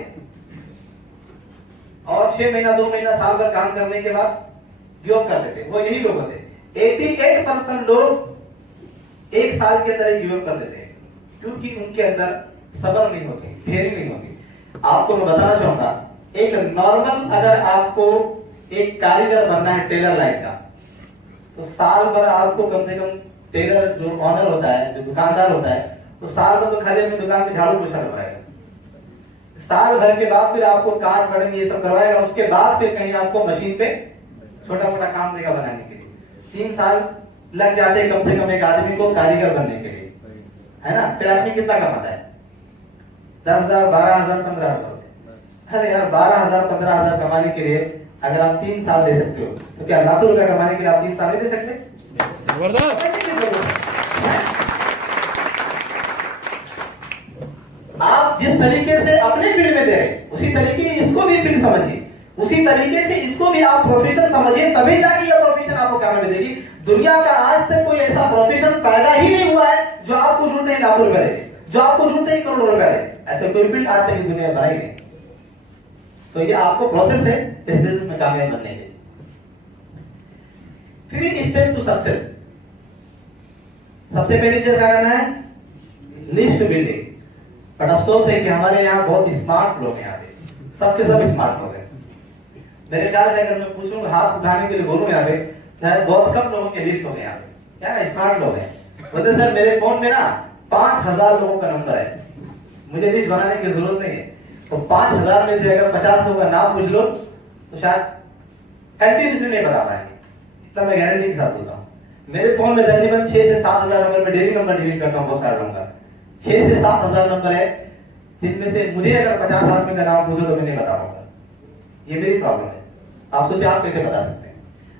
और 6 महीना 2 महीना साल भर काम करने के बाद गिव कर देते। वो यही लोग होते हैं। 88% लोग 1 साल के अंदर गिव कर देते हैं, क्योंकि उनके अंदर सब्र नहीं होती, धैर्य नहीं होती। आपको मैं बताना चाहूंगा, एक नॉर्मल अगर आपको एक कारीगर बनना है टेलर लाइन का, तो साल भर आपको कम से कम टेलर जो ऑनर होता है, जो दुकानदार होता है, तो साल भर तो खाली अपनी दुकान पे झाड़ू पोछा करवाएगा। साल भर के बाद फिर आपको काट बटन ये सब करवाएगा, उसके बाद फिर कहीं आपको मशीन पे छोटा मोटा काम देगा बनाने के लिए। 3 साल लग जाते हैं कम से कम एक आदमी को कारीगर बनने के लिए, है ना। फिर आदमी कितना कमाता है? 10,000, 12,000, 15,000। अरे यार 12,000, 15,000 कमाने के लिए अगर आप 3 साल दे सकते हो, तो क्या लाखों रुपया कमाने के लिए आप 3 साल नहीं दे सकते? आप जिस तरीके से अपने फील्ड में दे रहे हैं, उसी तरीके इसको भी फील्ड समझिए, उसी तरीके से इसको भी आप प्रोफेशन समझिए, तभी जाके ये प्रोफेशन आपको कामयाबी देगी। दुनिया का आज तक कोई ऐसा प्रोफेशन पैदा ही नहीं हुआ है जो आपको जुड़ते ही लाखों रुपए दे, जो आपको जुड़ते ही करोड़ों रुपए दे। ऐसे कोई फील्ड आज तक दुनिया में बनाई नहीं। तो ये आपको प्रोसेस है इस बिजनेस में कामयाब बनने के। 3 स्टेप टू सक्सेस। सबसे पहली चीज क्या करना है? List building. बट अफसोस है कि हमारे यहाँ बहुत स्मार्ट लोग हैं, यहाँ पे सबके सब स्मार्ट लोग हैं। मेरे ख्याल से अगर मैं पूछूं हाथ उठाने के लिए बोलूं यहाँ पे, शायद बहुत कम लोगों के लिस्ट हो गए यहाँ पे, क्या ना स्मार्ट लोग हैं। बोलते सर मेरे फोन में ना 5000 लोगों का नंबर है, मुझे लिस्ट बनाने की जरूरत नहीं है। तो 5000 में से अगर 50 लोगों का नाम पूछ लो तो शायद कंटिन्यूसली नहीं बता पाएंगे, इतना मैं गारंटी के साथ बोलता हूँ। मेरे फोन में तकरीबन 6 से 7000 नंबर में डेली नंबर डिलीट करता हूँ बहुत सारे लोगों का, 6 से 7000 नंबर है, जिनमें से मुझे अगर 50 आदमी का नाम पूछो तो मैं नहीं बता पाऊंगा। ये मेरी प्रॉब्लम है। आप सोचिए आप कैसे बता सकते हैं?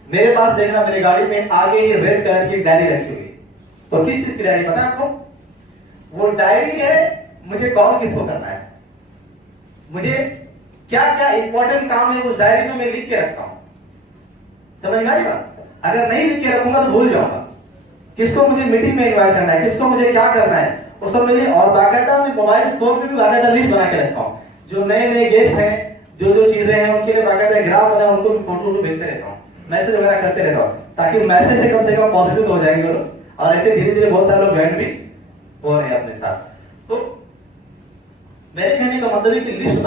मेरे पास देखना, मेरी गाड़ी में आगे ये रेड कलर की डायरी रखी हुई है, और किस चीज की डायरी पता है आपको? वो डायरी है मुझे कॉल किसको करना है, मुझे क्या क्या इंपॉर्टेंट काम है उस डायरी में मैं लिख के रखता हूं। समझ में आई बात? अगर नहीं लिख के रखूंगा तो भूल जाऊंगा किसको मुझे मीटिंग में इनवाइट करना है, किसको मुझे क्या करना है, वो सब मुझे। और बाकायदा मैं मोबाइल फोन में भी बाकायदा लिस्ट बना के रखता हूँ, जो नए नए गेस्ट हैं, जो जो चीजें हैं उनके लिए बाकायदा ग्राफ बना, उनको फोटो भेजते रहता हूँ, मैसेज वगैरह करते रहता हूँ, ताकि मैसेज से कम पॉजिटिव हो जाएंगे लोग, और ऐसे धीरे धीरे बहुत सारे लोग ज्वाइन भी हो रहे हैं अपने साथ। तो मेरे कहने का मतलब है कि लिस्ट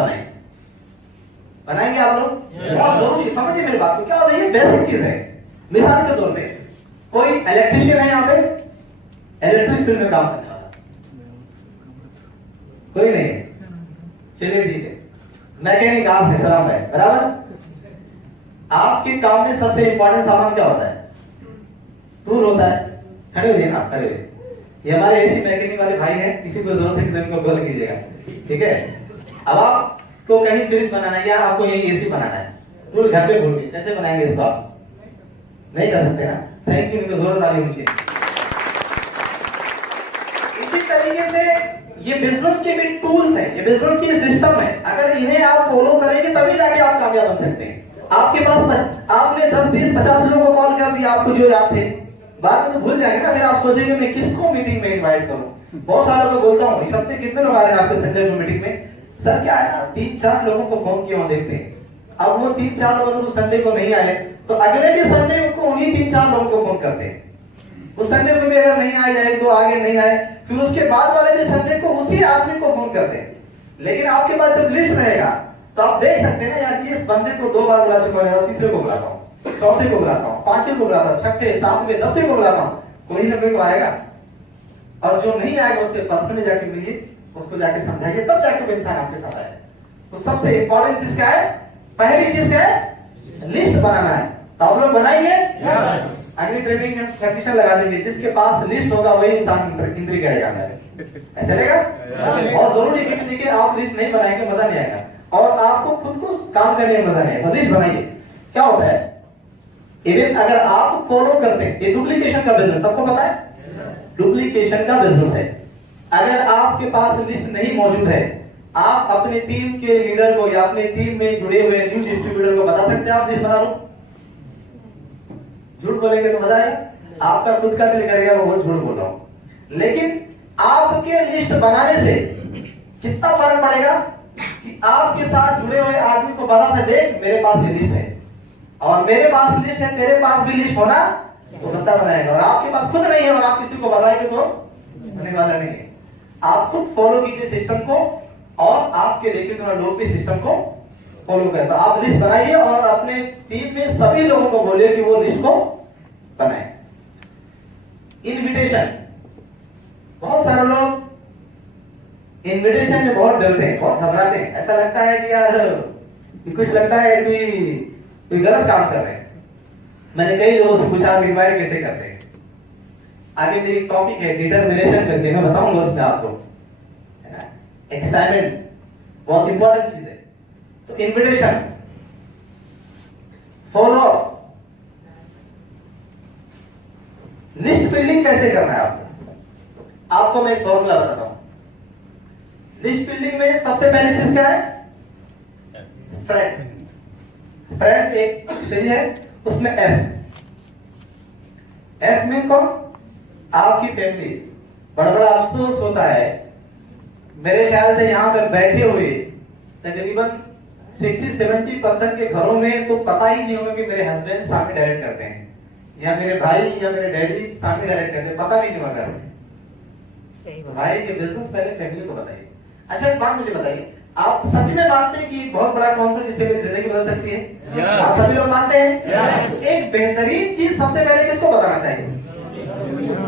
बनाएंगे आप लोग, बहुत जरूरी। समझिए मेरी बात को, क्या होता है ये बेसिक चीज है। मिसाल के तौर पे कोई इलेक्ट्रिशियन है यहाँ पे, इलेक्ट्रिक फील्ड में काम करने वाला कोई नहीं है, चलिए ठीक है। मैकेनिक आप है, सलाम है, बराबर। आपके काम में सबसे इंपॉर्टेंट सामान क्या होता है? टूल होता है। खड़े हुए ना, खड़े हुए। ये हमारे एसी मैकेनिक वाले भाई हैं, किसी को जरूरत है तो इनको कॉल कीजिएगा, ठीक है। अब आपको कहीं फ्रिज बनाना है या आपको यही एसी बनाना है, टूल घर पे भूल गए, कैसे बनाएंगे इसको? आप नहीं कर सकते ना। थैंक यू, इनको जरूरत आ रही मुझे। इसी तरीके से ये बिजनेस के भी टूल्स हैं, ये बिजनेस की सिस्टम है। अगर इन्हें आप फॉलो करेंगे तभी जाके आप कामयाब बन सकते हैं। आपके पास आपने 10, 20, 50 लोगों को कॉल कर दिया, आपको जो याद थे, बाद में तो भूल जाएंगे ना। फिर आप सोचेंगे मैं किसको मीटिंग में इनवाइट करूं। बहुत सारे को बोलता हूं, इस हफ्ते कितने लोग आ रहे हैं आपके संडे को मीटिंग में? सर क्या है ना, 3-4 लोगों को फोन किया देखते हैं। अब वो 3-4 लोग तो संडे को नहीं आए तो अगले भी संडे को उन्हीं 3-4 लोगों को फोन करते हैं। उस संडे को भी अगर नहीं आए जाए तो आगे नहीं आए, फिर उसके बाद वाले भी संडे को उसी आदमी को फोन करते हैं। लेकिन आपके पास जब लिस्ट रहेगा तो आप देख सकते हैं ना यार कि इस बंदे को 2 बार बुला चुका है, तीसरे को बुलाता हूँ, चौथे को बुलाता हूँ, 5वें को बुलाता हूँ, 6वें, 7वें, 10वें को बुलाता हूँ, कोई ना कोई तो आएगा। और जो नहीं आएगा उससे पर्सनली जाके मिलिए, उसको जाके समझाइए, तब जाके वो इंसान आपके साथ आएगा। तो सबसे इंपॉर्टेंट चीज क्या है? पहली चीज क्या है? लिस्ट बनाना है। तो आप लोग बनाएंगे? अगली ट्रेनिंग में कंडीशन लगा देंगे, जिसके पास लिस्ट होगा वही इंसान एंट्री करेगा। ऐसा चलेगा? बहुत जरूरी है कि आप लिस्ट नहीं बनाएंगे मजा नहीं आएगा, और आपको खुद को काम करने में मजा नहीं आएगा। लिस्ट बनाइए। क्या होता है, इवन अगर आप फॉलो करते हैं, ये डुप्लीकेशन का बिजनेस सबको पता है, डुप्लीकेशन का बिजनेस है। अगर आपके पास लिस्ट नहीं मौजूद है, आप अपनी टीम के लीडर को या अपनी टीम में जुड़े हुए न्यूज डिस्ट्रीब्यूटर को बता सकते हैं आप लिस्ट बना लो। झूठ बोलेंगे तो मजा आएगा, आपका खुद का दिल करेगा वो झूठ बोल रहा हूं। लेकिन आपके लिस्ट बनाने से कितना फर्क पड़ेगा कि आपके साथ जुड़े हुए आदमी को पता था, देख मेरे पास ये लिस्ट है और मेरे पास लिस्ट है, तेरे पास भी लिस्ट होना तो बंदा बनाएगा। और आपके पास खुद नहीं है और आप किसी को बताएंगे तो होने वाला नहीं है। आप खुद फॉलो कीजिए सिस्टम को, और आपके देखिए तो लोग भी सिस्टम को फॉलो करते। आप लिस्ट बनाइए और अपने टीम में सभी लोगों को बोलिए कि वो लिस्ट को बनाए। इनविटेशन, बहुत सारे लोग इनविटेशन में बहुत डरते हैं, बहुत घबराते हैं। ऐसा लगता है कि यार कुछ लगता है कोई गलत काम कर रहे हैं। मैंने कई लोगों से पूछा इनवाइट कैसे करते हैं। आगे मेरी टॉपिक है डिटर्मिनेशन करके, मैं बताऊंगा उसमें आपको। एक्साइटमेंट बहुत इंपॉर्टेंट चीज है। तो इनविटेशन, फॉलो, लिस्ट बिल्डिंग कैसे करना है आपको मैं एक फॉर्मूला बताता हूं। लिस्ट बिल्डिंग में सबसे पहली चीज क्या है? फ्रेंड। फ्रेंड एक चीज है, उसमें एफ में कौन? आपकी फैमिली। बड़ा बड़ा अफसोस होता है, मेरे ख्याल से यहाँ पे बैठे हुए तकरीबन 60-70% के घरों में तो पता ही नहीं होगा कि मेरे हस्बैंड सामने डायरेक्ट करते हैं या मेरे भाई या मेरे डैडी सामने डायरेक्ट करते हैं, पता भी नहीं होगा घर में। तो भाई के बिजनेस पहले फैमिली को बताइए। अच्छा एक बात मुझे बताइए, आप सच में मानते हैं कि बहुत बड़ा कौन सा जिससे मेरी जिंदगी बदल सकती है? आप सभी लोग मानते हैं? एक बेहतरीन चीज सबसे पहले किसको बताना चाहिए?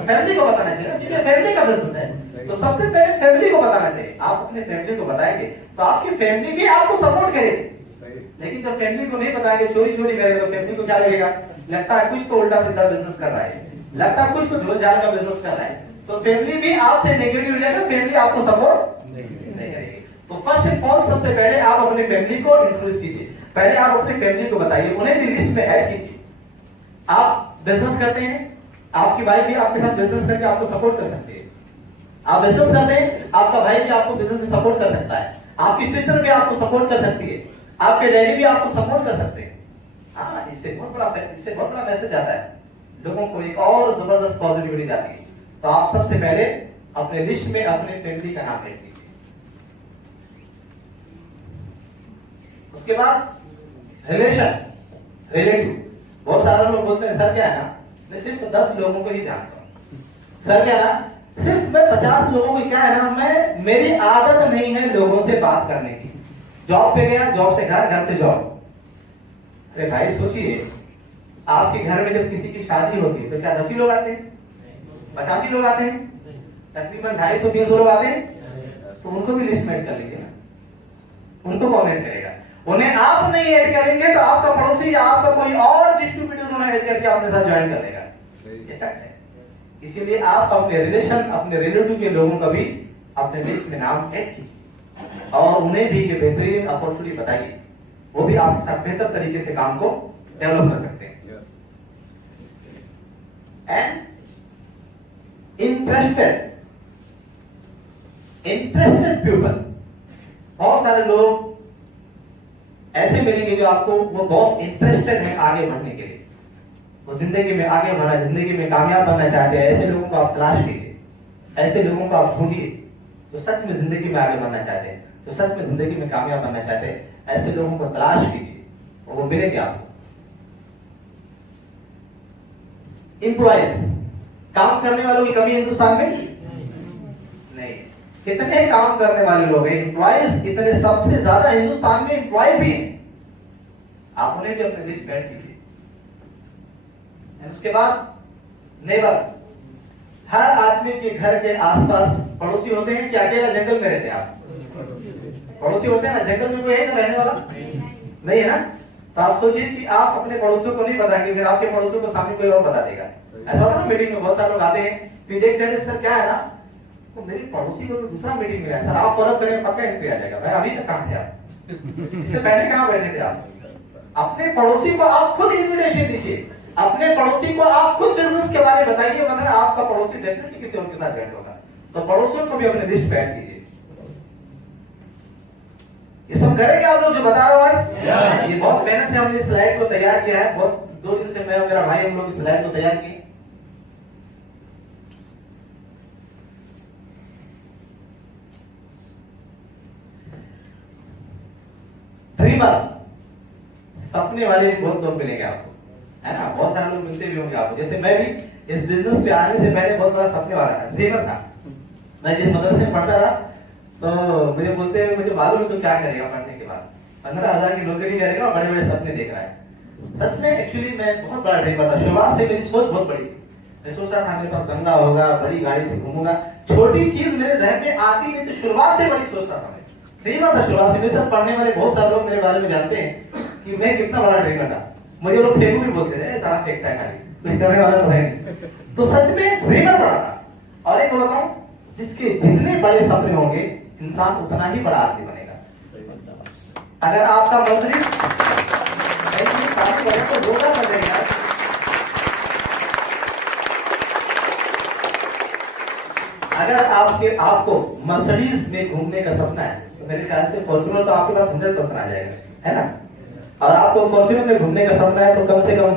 फैमिली को बताना चाहिए, क्योंकि फैमिली का बिजनेस है। तो सबसे पहले फैमिली को बताना चाहिए। आप अपने फैमिली को बताएंगे तो आपकी फैमिली भी आपको सपोर्ट करेगी। लेकिन जब फैमिली को नहीं बताएंगे, चोरी चोरी करेंगे, तो फैमिली को क्या लगेगा, लगता है कुछ तो उल्टा सीधा बिजनेस कर रहा है, लगता है कुछ तो झोल झाल का बिजनेस कर रहा है। तो फैमिली भी आपसे नेगेटिव हो जाएगा, फैमिली आपको सपोर्ट नहीं करेगी। तो फर्स्ट एंड फॉरमोस्ट सबसे पहले आप अपनी फैमिली को इंट्रोड्यूस कीजिए। पहले आप अपनी फैमिली को बताइए, उन्हें भी लिस्ट में ऐड कीजिए। आप बिजनेस करते हैं, आपकी वाइफ भी आपके साथ बिजनेस करके आपको सपोर्ट कर सकती है। आप बिजनेस करते हैं, आपका भाई भी आपको बिजनेस में सपोर्ट कर सकता है, आपकी सिस्टर भी आपको सपोर्ट कर सकती है, आपके डैडी भी आपको सपोर्ट कर सकते हैं। हाँ, इससे बहुत बड़ा मैसेज आता है, लोगों को एक और जबरदस्त पॉजिटिविटी जाती है। तो आप सबसे पहले अपने लिस्ट में अपने फैमिली का नाम ऐड कीजिए। उसके बाद रिलेटिव। बहुत सारे लोग बोलते हैं सर क्या है ना, मैं सिर्फ 10 लोगों को ही जानता हूँ। सर क्या ना, सिर्फ मैं 50 लोगों को, क्या है ना, मेरी आदत नहीं है लोगों से बात करने की। जॉब पे गया, जॉब से घर, घर से जॉब। अरे भाई सोचिए, आपके घर में जब किसी की शादी होती है तो क्या 10 ही लोग आते हैं, 50 ही लोग आते हैं? तकरीबन 250-300 लोग आते हैं। तो उनको भी लिस्ट में ऐड कर लीजिए ना, उनको कौन ऐड करेगा? उन्हें आप नहीं ऐड करेंगे तो आपका पड़ोसी या आपका कोई और डिस्ट्रीब्यूटर उन्हें ऐड करके अपने साथ ज्वाइन कर लेगा। इसीलिए आप अपने रिलेशन, अपने रिलेटिव के लोगों का भी अपने लिस्ट में नाम ऐड कीजिए और उन्हें भी ये बेहतरीन अपॉर्चुनिटी बताइए। वो भी आपके साथ बेहतर तरीके से काम को डेवलप कर सकते हैं। एंड इंटरेस्टेड पीपल, बहुत सारे लोग ऐसे मिलेंगे जो आपको, वो बहुत इंटरेस्टेड है आगे बढ़ने के लिए, वो जिंदगी में आगे बढ़ना, जिंदगी में कामयाब बनना चाहते हैं। ऐसे लोगों को आप तलाश कीजिए, ऐसे लोगों को आप ढूंढिए जो सच में जिंदगी में आगे बढ़ना चाहते हैं, जो सच में जिंदगी में कामयाब बनना चाहते हैं। ऐसे लोगों को तलाश कीजिए और वो मिलेंगे आपको। एम्प्लॉइज, काम करने वालों की कमी हिंदुस्तान में नहीं। कितने काम करने वाले लोग हैं, एम्प्लॉइज इतने, सबसे ज्यादा हिंदुस्तान में एम्प्लॉइज ही हैं। आप उन्हें भी अपने लिस्ट में ऐड कीजिए। उसके बाद नेबर, हर आदमी के घर के आसपास पड़ोसी होते हैं। क्या अकेला जंगल में रहते हैं आप? पड़ोसी होते हैं ना, जंगल में कोई है ना रहने वाला? नहीं है ना। तो आप सोचिए कि आप अपने पड़ोसियों को नहीं बताएंगे, फिर आपके पड़ोसियों को सामने कोई और बता देगा। ऐसा होता है ना, मीटिंग में बहुत सारे लोग आते हैं, फिर देखते हैं सर क्या है ना, तो मेरी पड़ोसी को दूसरा मीटिंग में है सर, आप फॉलो करें, पक्का एंट्री आ जाएगा। भाई अभी तक कहां थे आप? इससे पहले कहां बैठे थे आप? अपने पड़ोसी को आप खुद इन्विटेशन दीजिए, अपने पड़ोसी को आप खुद बिजनेस के बारे में बताइए, वरना आपका पड़ोसी डेफिनेटली किसी और के साथ ज्वाइन होगा। तो पड़ोसियों को भी अपने लिस्ट पे ऐड कीजिए। ये सब करेंगे आप लोग जो बता रहा हूं आज? ये बहुत मेहनत से हमने इस स्लाइड को तैयार किया है, बहुत 2 दिन से मैं और मेरा भाई हम लोग इस स्लाइड को तैयार किए। ड्रीमर, सपने वाले भी बहुत लोग मिलेंगे आपको, है ना। बहुत सारे लोग मिलते भी होंगे आपको। जैसे मैं भी इस बिजनेस पे आने से पहले बहुत बड़ा सपने वाला था, ड्रीमर था। मैं जिस मदरसे में पढ़ता था तो मुझे बोलते हैं, मुझे मालूम है तो क्या करेगा पढ़ने के बाद, 15,000 की नौकरी करेगा, बड़े बड़े सपने देख रहा है। सच में एक्चुअली मैं बहुत बड़ा ड्रीमर था। शुरुआत से मेरी सोच बहुत बड़ी थी। मैं सोचता था मेरे पास बंगला होगा, बड़ी गाड़ी से घूमूंगा। छोटी चीज मेरे जहन में आती नहीं, तो शुरुआत से बड़ी सोचता था मैं। ड्रीमर था शुरुआत से। मेरे साथ पढ़ने वाले बहुत सारे लोग मेरे बारे में जानते हैं कि मैं कितना बड़ा ड्रीमर था। मुझे लोग फेंकू भी बोलते थे, तारा फेंकता है खाली, कुछ करने वाला तो है नहीं। तो सच में ड्रीमर बड़ा था। और एक बताऊं, जिसके जितने बड़े सपने होंगे, इंसान उतना ही बड़ा आदमी बनेगा। अगर आपका मंत्री तो रोजा कर देगा। अगर आपको मर्सिडीज में घूमने का सपना है, तो मेरे ख्याल से फॉर्च्यूनर तो आपके पास 100% आ जाएगा, है ना। और आपको फॉर्च्यूनर में घूमने का सपना है, तो कम से कम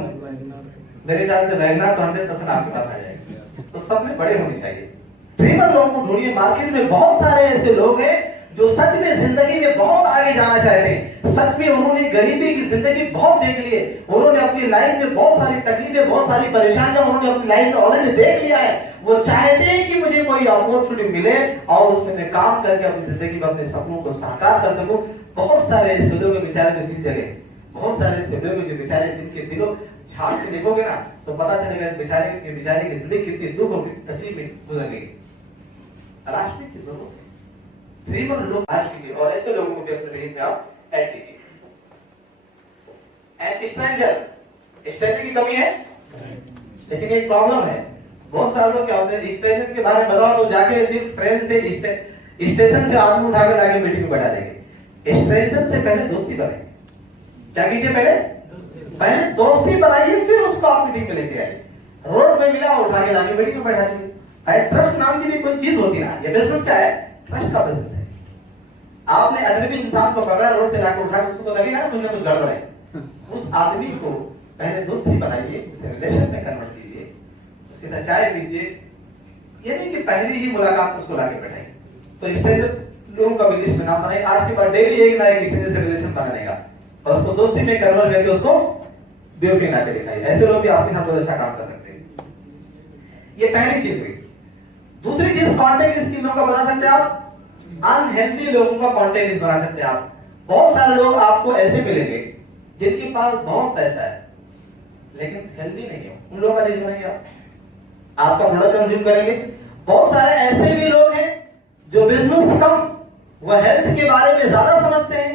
मेरे ख्याल से वैगनर तो 100% आपके पास आ जाएगा। तो सपने बड़े होने चाहिए। ड्रीमर लोगों को ढूंढिए। मार्केट में बहुत सारे ऐसे लोग हैं जो सच में जिंदगी में बहुत आगे जाना चाहते हैं। सच में उन्होंने गरीबी की जिंदगी बहुत देख ली है। उन्होंने अपनी लाइफ में बहुत सारी तकलीफें, बहुत सारी परेशानियां उन्होंने अपनी लाइफ में ऑलरेडी देख लिया है। वो चाहते हैं कि मुझे कोई अपॉर्चुनिटी मिले और उसमें मैं काम करके अपनी जिंदगी में अपने सपनों को साकार कर सकूं। बहुत सारे ऐसे लोग बेचारे जो दिल जले, बहुत सारे ऐसे लोग जो बेचारे जिनके दिलों झाड़ के देखोगे ना तो पता चलेगा बेचारे की जिंदगी कितनी दुख और कितनी तकलीफ में गुजर गई। राष्ट्र की जरूरत है, श्रीमंत लोग आज कीजिए और ऐसे लोगों को भी अपने रीड में आप ऐड कीजिए। एंड स्ट्रेंजर की कमी है, लेकिन एक प्रॉब्लम है। बहुत सारे लोग क्या होते हैं, स्ट्रेंजर के बारे में बताओ तो जाके सिर्फ ट्रेन से स्टेशन से आदमी उठा के लाके मीटिंग में बैठा देंगे। स्ट्रेंजर से पहले दोस्ती बनाइए। क्या कीजिए, पहले दोस्ती बनाइए, फिर उसको आप मीटिंग में लेके आइए। रोड में मिला उठा के लाके मीटिंग में बैठा दीजिए। ट्रस्ट नाम की भी कोई चीज होती है ना, ये बिजनेस क्या है, ट्रस्ट का बिजनेस है। आपने अजनबी इंसान को पकड़ा, रोड से लाके उठा के, उसको तो लगेगा ना कुछ ना कुछ गड़बड़ है। उस आदमी को पहले दोस्ती बनाइए, उसे रिलेशन में कन्वर्ट कीजिए, उसकी सच्चाई कीजिए। ये नहीं कि पहली ही मुलाकात उसको लाके बैठाइए। तो स्ट्रेंजर लोगों का भी लिस्ट में नाम बनाइए। आज के बाद डेली एक ना एक स्ट्रेंजर से रिलेशन बनाने का और उसको दोस्ती में कन्वर्ट करके उसको बेवकूफ ना के दिखाइए। ऐसे लोग भी आपके साथ बहुत अच्छा काम कर सकते हैं। ये पहली चीज हुई। दूसरी चीज कॉन्टेक्ट स्किलों का बता सकते हैं आप। अनहेल्दी लोगों का कॉन्टेक्ट बना सकते हैं आप। बहुत सारे लोग आपको ऐसे मिलेंगे जिनके पास बहुत पैसा है लेकिन हेल्दी नहीं है, उन लोगों का लिस्ट बनाइए आप। आपका प्रोडक्ट कंज्यूम करेंगे। बहुत सारे ऐसे भी लोग हैं जो बिजनेस कम वह हेल्थ के बारे में ज्यादा समझते हैं,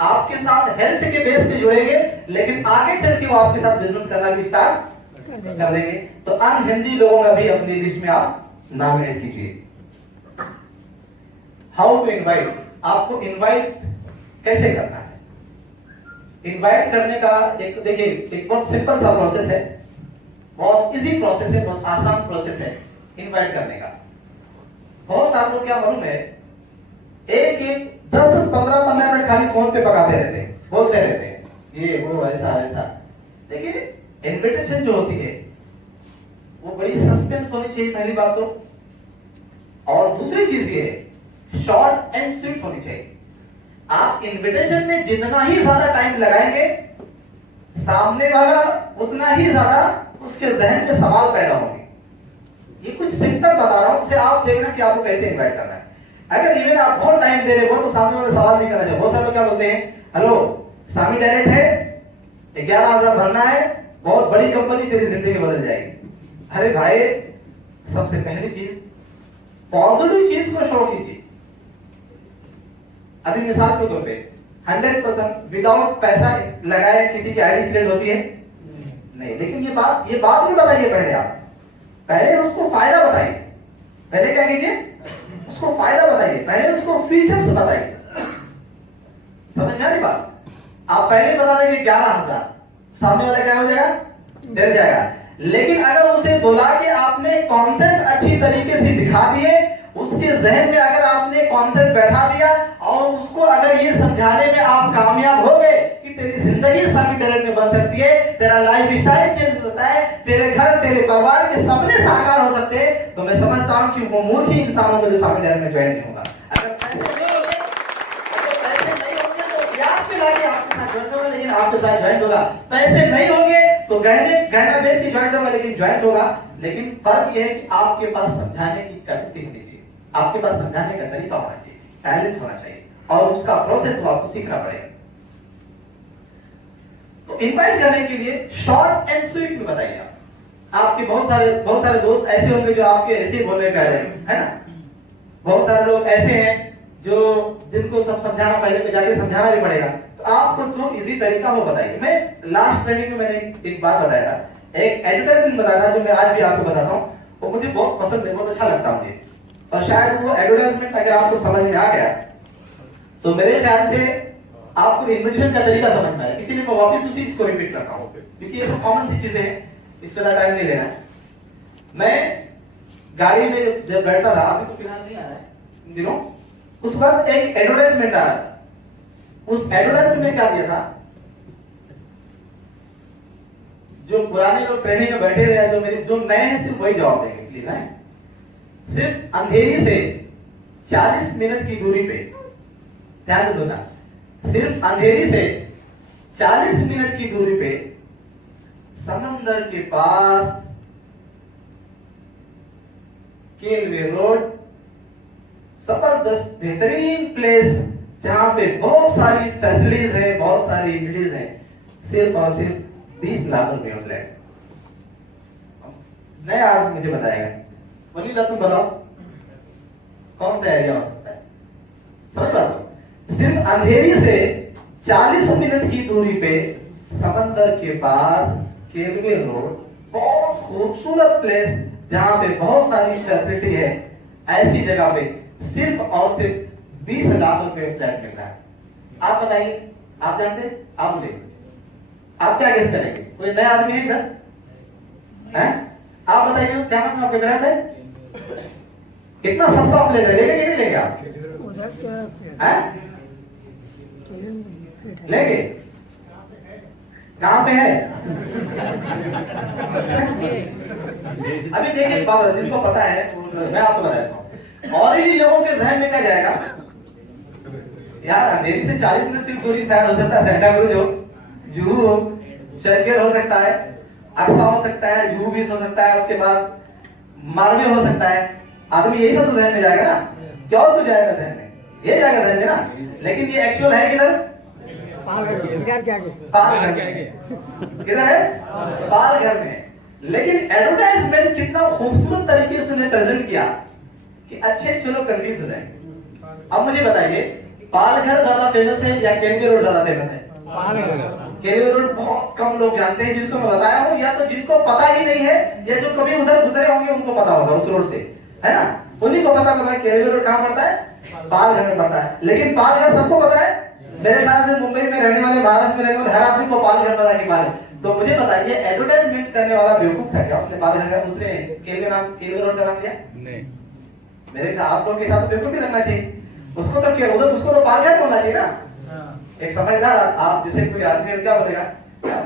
आपके साथ हेल्थ के बेस पे जुड़ेंगे, लेकिन आगे चल के वो आपके साथ बिजनेस करना भी स्टार्ट कर देंगे। तो अनहेल्दी लोगों का भी अपनी लिस्ट में आप नॉमिनेट कीजिए। हाउ टू इनवाइट, आपको इनवाइट कैसे करना है। इनवाइट करने का एक देखिए एक बहुत सिंपल सा प्रोसेस है, बहुत इजी प्रोसेस है, बहुत आसान प्रोसेस है इनवाइट करने का। बहुत सारे लोग क्या मालूम है, एक 10-15 मिनट खाली फोन पे पकाते रहते हैं, बोलते रहते हैं ये वो ऐसा ऐसा। देखिए इनविटेशन जो होती है वो बड़ी सस्पेंस होनी चाहिए पहली बात तो, और दूसरी चीज ये है शॉर्ट एंड स्वीट होनी चाहिए। आप इनविटेशन में जितना ही ज्यादा टाइम लगाएंगे सामने वाला उतना ही ज्यादा उसके जहन में सवाल पैदा होंगे। ये कुछ सिम्टम बता रहा हूं, उसे आप देखना कि आपको कैसे इनवाइट करना है। अगर इवन आप बहुत टाइम दे रहे हो तो सामने वाले सवाल नहीं करना चाहिए। बहुत सारे लोग क्या बोलते हैं, हेलो सामी डायरेक्ट है, 11,000 भरना है, बहुत बड़ी कंपनी, तेरी जिंदगी बदल जाएगी। अरे भाई, सबसे पहली चीज पॉजिटिव चीज को शो कीजिए। अभी मिसाल के तौर पे 100% विदाउट पैसा लगाए किसी की आईडी क्रिएट होती है नहीं, लेकिन ये बात नहीं बताइए। पहले उसको फायदा बताइए। पहले क्या कीजिए, उसको फायदा बताइए, पहले उसको फीचर्स बताइए। समझ में आ रही बात। आप पहले बता देंगे 11,000, सामने वाला क्या हो जाएगा, डर जाएगा। लेकिन अगर उसे बुला के आपने कॉन्सेप्ट अच्छी तरीके से दिखा दिए, उसके जहन में अगर आपने कॉन्सेप्ट बैठा दिया और उसको अगर ये समझाने में आप कामयाब हो गए कि तेरी जिंदगी सामी डायरेक्ट में बन सकती है, तेरा लाइफ स्टाइल चेंज हो सकता है, तेरे घर तेरे परिवार के सपने साकार हो सकते हैं, तो मैं समझता हूं कि वो मूर्ख ही इंसानों को जो सामी डायरेक्ट में ज्वाइन नहीं होगा। अगर पैसे नहीं होंगे तो ब्याज पे लाके आपके साथ ज्वाइन होगा, लेकिन आपके साथ ज्वाइन होगा। पैसे नहीं होंगे तो गहना बेच के ज्वाइन होगा, लेकिन ज्वाइन होगा। लेकिन फर्क यह है कि आपके पास समझाने की कैपेसिटी होनी चाहिए, आपके पास समझाने का तरीका होना चाहिए, टैलेंट होना चाहिए, और उसका प्रोसेस को आपको सीखना पड़ेगा। तो इनवाइट करने के लिए शॉर्ट एंड स्वीट में बताइए आप। आपके बहुत सारे दोस्त ऐसे होंगे जो आपके ऐसे बोलने का है ना। बहुत सारे लोग ऐसे हैं जो जिनको सब समझाना, पहले पे जाके समझाना भी पड़ेगा। तो आपको जो इजी तरीका वो बताइए। मैं लास्ट ट्रेनिंग में मैंने एक बात बताया था, एक एडवर्टाइजमेंट बताया था जो मैं आज भी आपको बताता हूँ। वो मुझे बहुत पसंद है, बहुत अच्छा लगता मुझे। और शायद वो एडवर्टाइजमेंट अगर आपको समझ में आ गया तो मेरे ख्याल से आपको इन्विटेशन का तरीका समझ में आया। इसीलिए मैं वापस उसी चीज को रिपीट करता हूँ, क्योंकि ये सब कॉमन सी चीजें हैं, इस पर टाइम नहीं लेना है। मैं गाड़ी में जब बैठता था, अभी तो फिलहाल नहीं आ रहा है इन दिनों, उस वक्त एक एडवर्टाइजमेंट आ रहा। उस एडवर्टाइजमेंट में क्या दिया था, जो पुराने लोग ट्रेनिंग में बैठे रहे, जो नए हैं सिर्फ वही जवाब देंगे प्लीज है। सिर्फ अंधेरी से 40 मिनट की दूरी पे, ध्यान से सुनना, सिर्फ अंधेरी से 40 मिनट की दूरी पे समंदर के पास केलवे रोड, जबरदस्त बेहतरीन प्लेस जहां पे बहुत सारी फैसिलिटीज है, बहुत सारी एमिनिटीज है, सिर्फ और सिर्फ 20 लाख रुपए में फ्लैट। नया आदमी मुझे बताएगा, बोलिए तुम बताओ कौन सा एरिया हो सकता है? समझ बात हो? सिर्फ अंधेरी से 40 मिनट की दूरी पे समंदर के पास केलवे रोड, बहुत खूबसूरत प्लेस जहां पे बहुत सारी फैसिलिटी है, ऐसी जगह पे सिर्फ और सिर्फ 20 लाख रुपए में फ्लैट मिल रहा है। आप बताइए, आप जानते? आप बोले, आप क्या गेस करेंगे? कोई नया आदमी है इधर? हैं? आप बताइए क्या नाम है आपके ग्राम में? कितना सस्ता प्लेट है, लेंगे कि नहीं लेंगे आप? लेंगे? कहां पे है? अभी देखिए जिनको पता है मैं आपको बता देता हूँ। और ही लोगों के जहन में क्या जाएगा यार, मेरी से 40 मिनट सिर्फ दूरी शायद हो सकता है सेंटा क्रूज हो, जुहू हो, चर्चगेट हो सकता है, अक्सा हो सकता है, जुहू बीच हो सकता है, उसके बाद मालवे हो सकता है। आदमी यही सब तो जहन में जाएगा ना, क्या और कुछ जाएगा जहन में? ये जाएगा जहन में ना। लेकिन ये एक्चुअल है किधर? किधर है? पालघर में। लेकिन एडवर्टाइजमेंट कितना खूबसूरत तरीके से उन्हें प्रेजेंट किया कि अच्छे लोग कंफ्यूज हो जाएंगे। अब मुझे बताइए, पालघर ज्यादा फेमस है या केलवे रोड ज्यादा फेमस है? केलवे रोड बहुत कम लोग जानते हैं, जिनको मैं बताया हूँ, या तो जिनको पता ही नहीं है या जो कभी उधर गुजरे होंगे उनको पता होगा उस रोड से, है ना? उन्हीं को पता होगा केलवे रोड कहाँ पड़ता है, पालघर में पड़ता है। लेकिन पालघर सबको पता है? मेरे ख्याल से मुंबई में रहने वाले, महाराष्ट्र में रहने वाले हर आदमी को पालघर पता है कि पालघर। तो मुझे बताइए, एडवर्टाइजमेंट करने वाला बेवकूफ था क्या? उसने पालघर का दूसरे केलवे रोड का नाम लिया? नहीं। मेरे ख्याल आप लोगों के साथ बेवकूफ ही लगना चाहिए। उसको तो क्या उधर, उसको तो पालघर बोलना चाहिए ना। एक समझदार आप जैसे कोई आदमी क्या बोलेगा,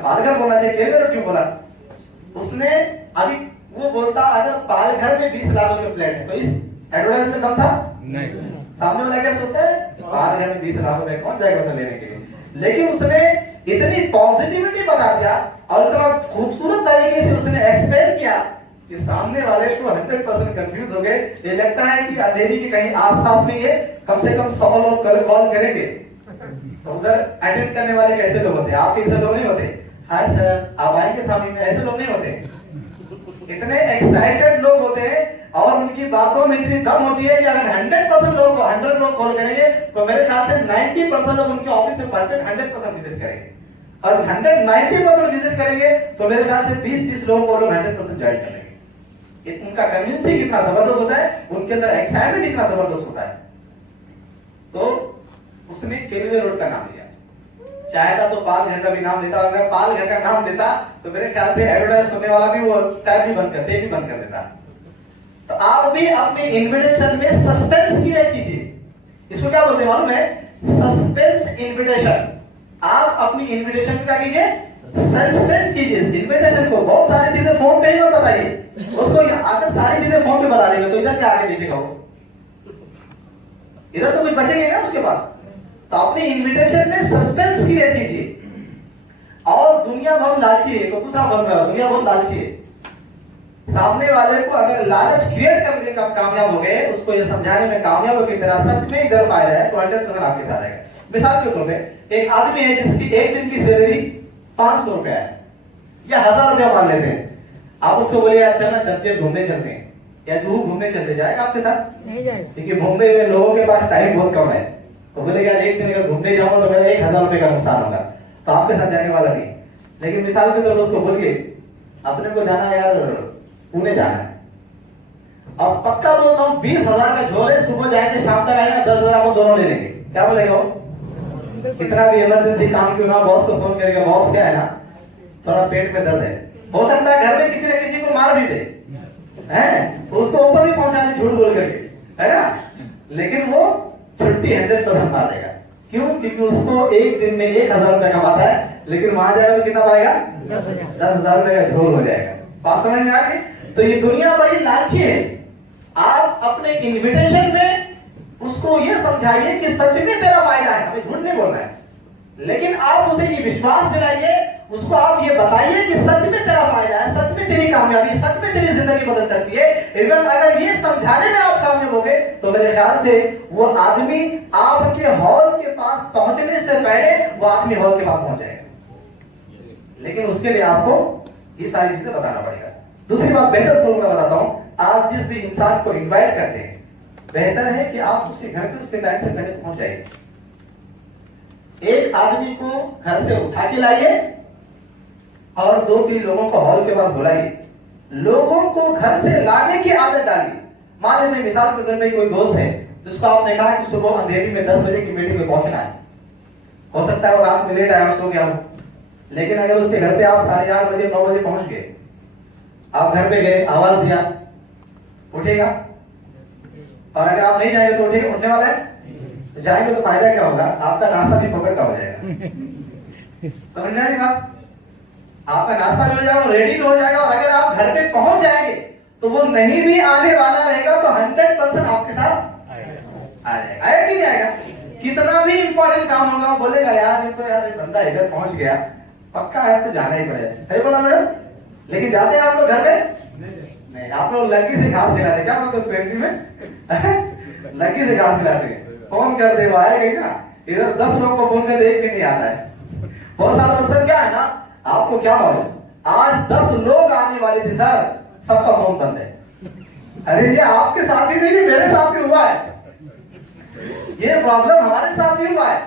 पालघर बोलना चाहिए, केलवे रोड क्यों बोला? उसने अभी वो बोलता अगर पालघर में 20 लाख रुपए फ्लैट है तो इस एडवर्टाइजमेंट दम था नहीं। सामने वाला क्या सोचता है, पालघर में 20 लाख रुपए कौन जाएगा उसे लेने के लिए? लेकिन उसने इतनी पॉजिटिविटी बता दिया और इतना खूबसूरत तरीके से उसने एक्सप्लेन किया कि सामने वाले तो 100% कंफ्यूज हो गए। ये लगता है कि अंधेरी के कहीं आसपास में ये कम से कम 100 लोग कॉल करेंगे। तो उधर अटेंड करने वाले कैसे लोग होते हैं? आप ऐसे लोग नहीं होते, हाँ सर आप आएंगे सामने में, ऐसे लोग नहीं होते। इतने एक्साइटेड लोग होते हैं और उनकी बातों में इतनी दम होती है कि अगर 100% लोग 100 लोग कॉल करेंगे तो मेरे ख्याल से 90% लोग उनके ऑफिस में परफेक्ट 100% विजिट करेंगे। और 90% विजिट करेंगे तो मेरे ख्याल से 20-30 लोगों को 100% ज्वाइन करेंगे। उनका कन्विंसिंग कितना जबरदस्त होता है, उनके अंदर एक्साइटमेंट कितना जबरदस्त होता है। तो उसने केलवे रोड का नाम लिया। चाहता तो पालघर का भी नाम लेता, अगर पालघर का नाम लेता तो मेरे ख्याल से एडवर्टाइज होने वाला भी वो टैब भी बंद कर देता। तो आप भी अपने इन्विटेशन में सस्पेंस क्रिएट कीजिए। इसको क्या बोलते हैं मालूम है? Suspense invitation. आप अपनी इन्विटेशन क्या कीजिए? सस्पेंस कीजिए इन्विटेशन को। बहुत सारी चीजें फोन पे ही मत बताइए उसको, आकर सारी चीजें फोन पे बता देंगे तो इधर क्या आगे देखेगा वो? इधर तो कुछ बचेंगे ना उसके बाद। तो अपने इन्विटेशन में सस्पेंस क्रिएट कीजिए। और दुनिया बहुत लालची है, तो दूसरा फॉर्मूला, दुनिया बहुत लालची है। सामने वाले को अगर लालच क्रिएट करने का कामयाब हो गए, उसको ये समझाने में कामयाब हो कि तेरा सच में इधर फायदा है, तो 100% आपके साथ आएगा। मिसाल के तौर पे एक आदमी है जिसकी एक दिन की सैलरी 500 रुपया है या 1000 रुपया मान लेते हैं। आप उसको बोलिए यार चलना चलते घूमने चलते हैं या जुहू घूमने चलते, जाएगा आपके साथ? नहीं जाएगा, क्योंकि मुंबई में लोगों के पास टाइम बहुत कम है। तो बोलेगा एक दिन अगर घूमने जाऊंगा तो मेरा 1000 रुपए का नुकसान होगा, तो आपके साथ जाने वाला नहीं। लेकिन मिसाल के तौर पर उसको बोलिए अपने को जाना यार पुणे जाना है, और पक्का बोलता हूँ 20,000 का झोल है, सुबह जाएंगे शाम तक आएगा, 10,000 आप दोनों ले लेंगे। क्या बोलेगा वो? कितना भी इमरजेंसी काम क्यों ना, बॉस को फोन करेगा, बॉस क्या है ना थोड़ा पेट में दर्द है, हो सकता है घर में किसी न किसी को मार भी दे, है तो उसको ऊपर भी पहुंचा दे झूठ बोल करके, है ना, लेकिन वो छुट्टी 100% मार देगा। क्यों? क्योंकि उसको एक दिन में 1,000 रुपया कमाता है, लेकिन वहां जाएगा तो कितना पाएगा? 10,000 रुपए का झोल हो जाएगा। बात समझ में आ गई? तो ये दुनिया बड़ी लालची है। आप अपने इन्विटेशन में उसको ये समझाइए कि सच में तेरा फायदा है, हमें झूठ नहीं बोलना है, लेकिन आप उसे ये विश्वास दिलाइए, उसको आप ये बताइए कि सच में तेरा फायदा है, सच में तेरी कामयाबी, सच में तेरी जिंदगी बदल सकती है। इवन अगर ये समझाने में आप कामयाब हो गए तो मेरे ख्याल से वो आदमी आपके हॉल के पास पहुंचने से पहले वो आदमी हॉल के पास पहुंच जाएगा। लेकिन उसके लिए आपको ये सारी चीजें बताना पड़ेगा। दूसरी बात बेहतर फॉर्मूला बताता हूं, आप जिस भी इंसान को इनवाइट करते हैं बेहतर है कि आप उसके घर पे उसके टाइम से पहले पहुंच जाइए। एक आदमी को घर से उठा के लाइए और 2-3 लोगों को हॉल के बाद बुलाइए। लोगों को घर से लाने की आदत डालिए। मान लीजिए मिसाल के तौर पे कोई दोस्त है जिसको आपने कहा कि सुबह अंधेरी में 10 बजे की मीटिंग में पहुंचना है, हो सकता है वो रात में लेट आया, सो गया हो, लेकिन अगर उसके घर पे आप 8:30 बजे 9 बजे पहुंच गए, आप घर पे गए, आवाज दिया, उठेगा? और अगर आप नहीं जाएंगे तो उठेगा? उठने वाला है? तो जाएंगे तो फायदा क्या होगा? आपका नाश्ता भी फोकट का हो जाएगा। समझ में आएगा? आपका नाश्ता भी हो जाएगा, रेडी भी हो जाएगा, और अगर आप घर पे पहुंच जाएंगे तो वो नहीं भी आने वाला रहेगा तो 100% आपके साथ आ जाएगा। आएगा कि नहीं आएगा? कितना भी इंपॉर्टेंट काम होगा वो बोलेगा यार ये तो यार बंदा इधर पहुंच गया, पक्का है तो जाना ही पड़ेगा। सही बोला मैडम? लेकिन जाते हैं आप लोग घर में? नहीं, आप लोग लड़की से घास खिलाते, क्या बोलते हैं में? लड़की से घास खिलाते, फोन कर दे वो आएगा ना। इधर 10 लोगों को फोन कर दे, एक भी नहीं आता है। बहुत सारा मकसद क्या है ना, आपको क्या मालूम, आज 10 लोग आने वाले थे सर, सबका फोन बंद है। अरे ये आपके साथ ही नहीं, मेरे साथ भी हुआ है। ये प्रॉब्लम हमारे साथ भी हुआ है,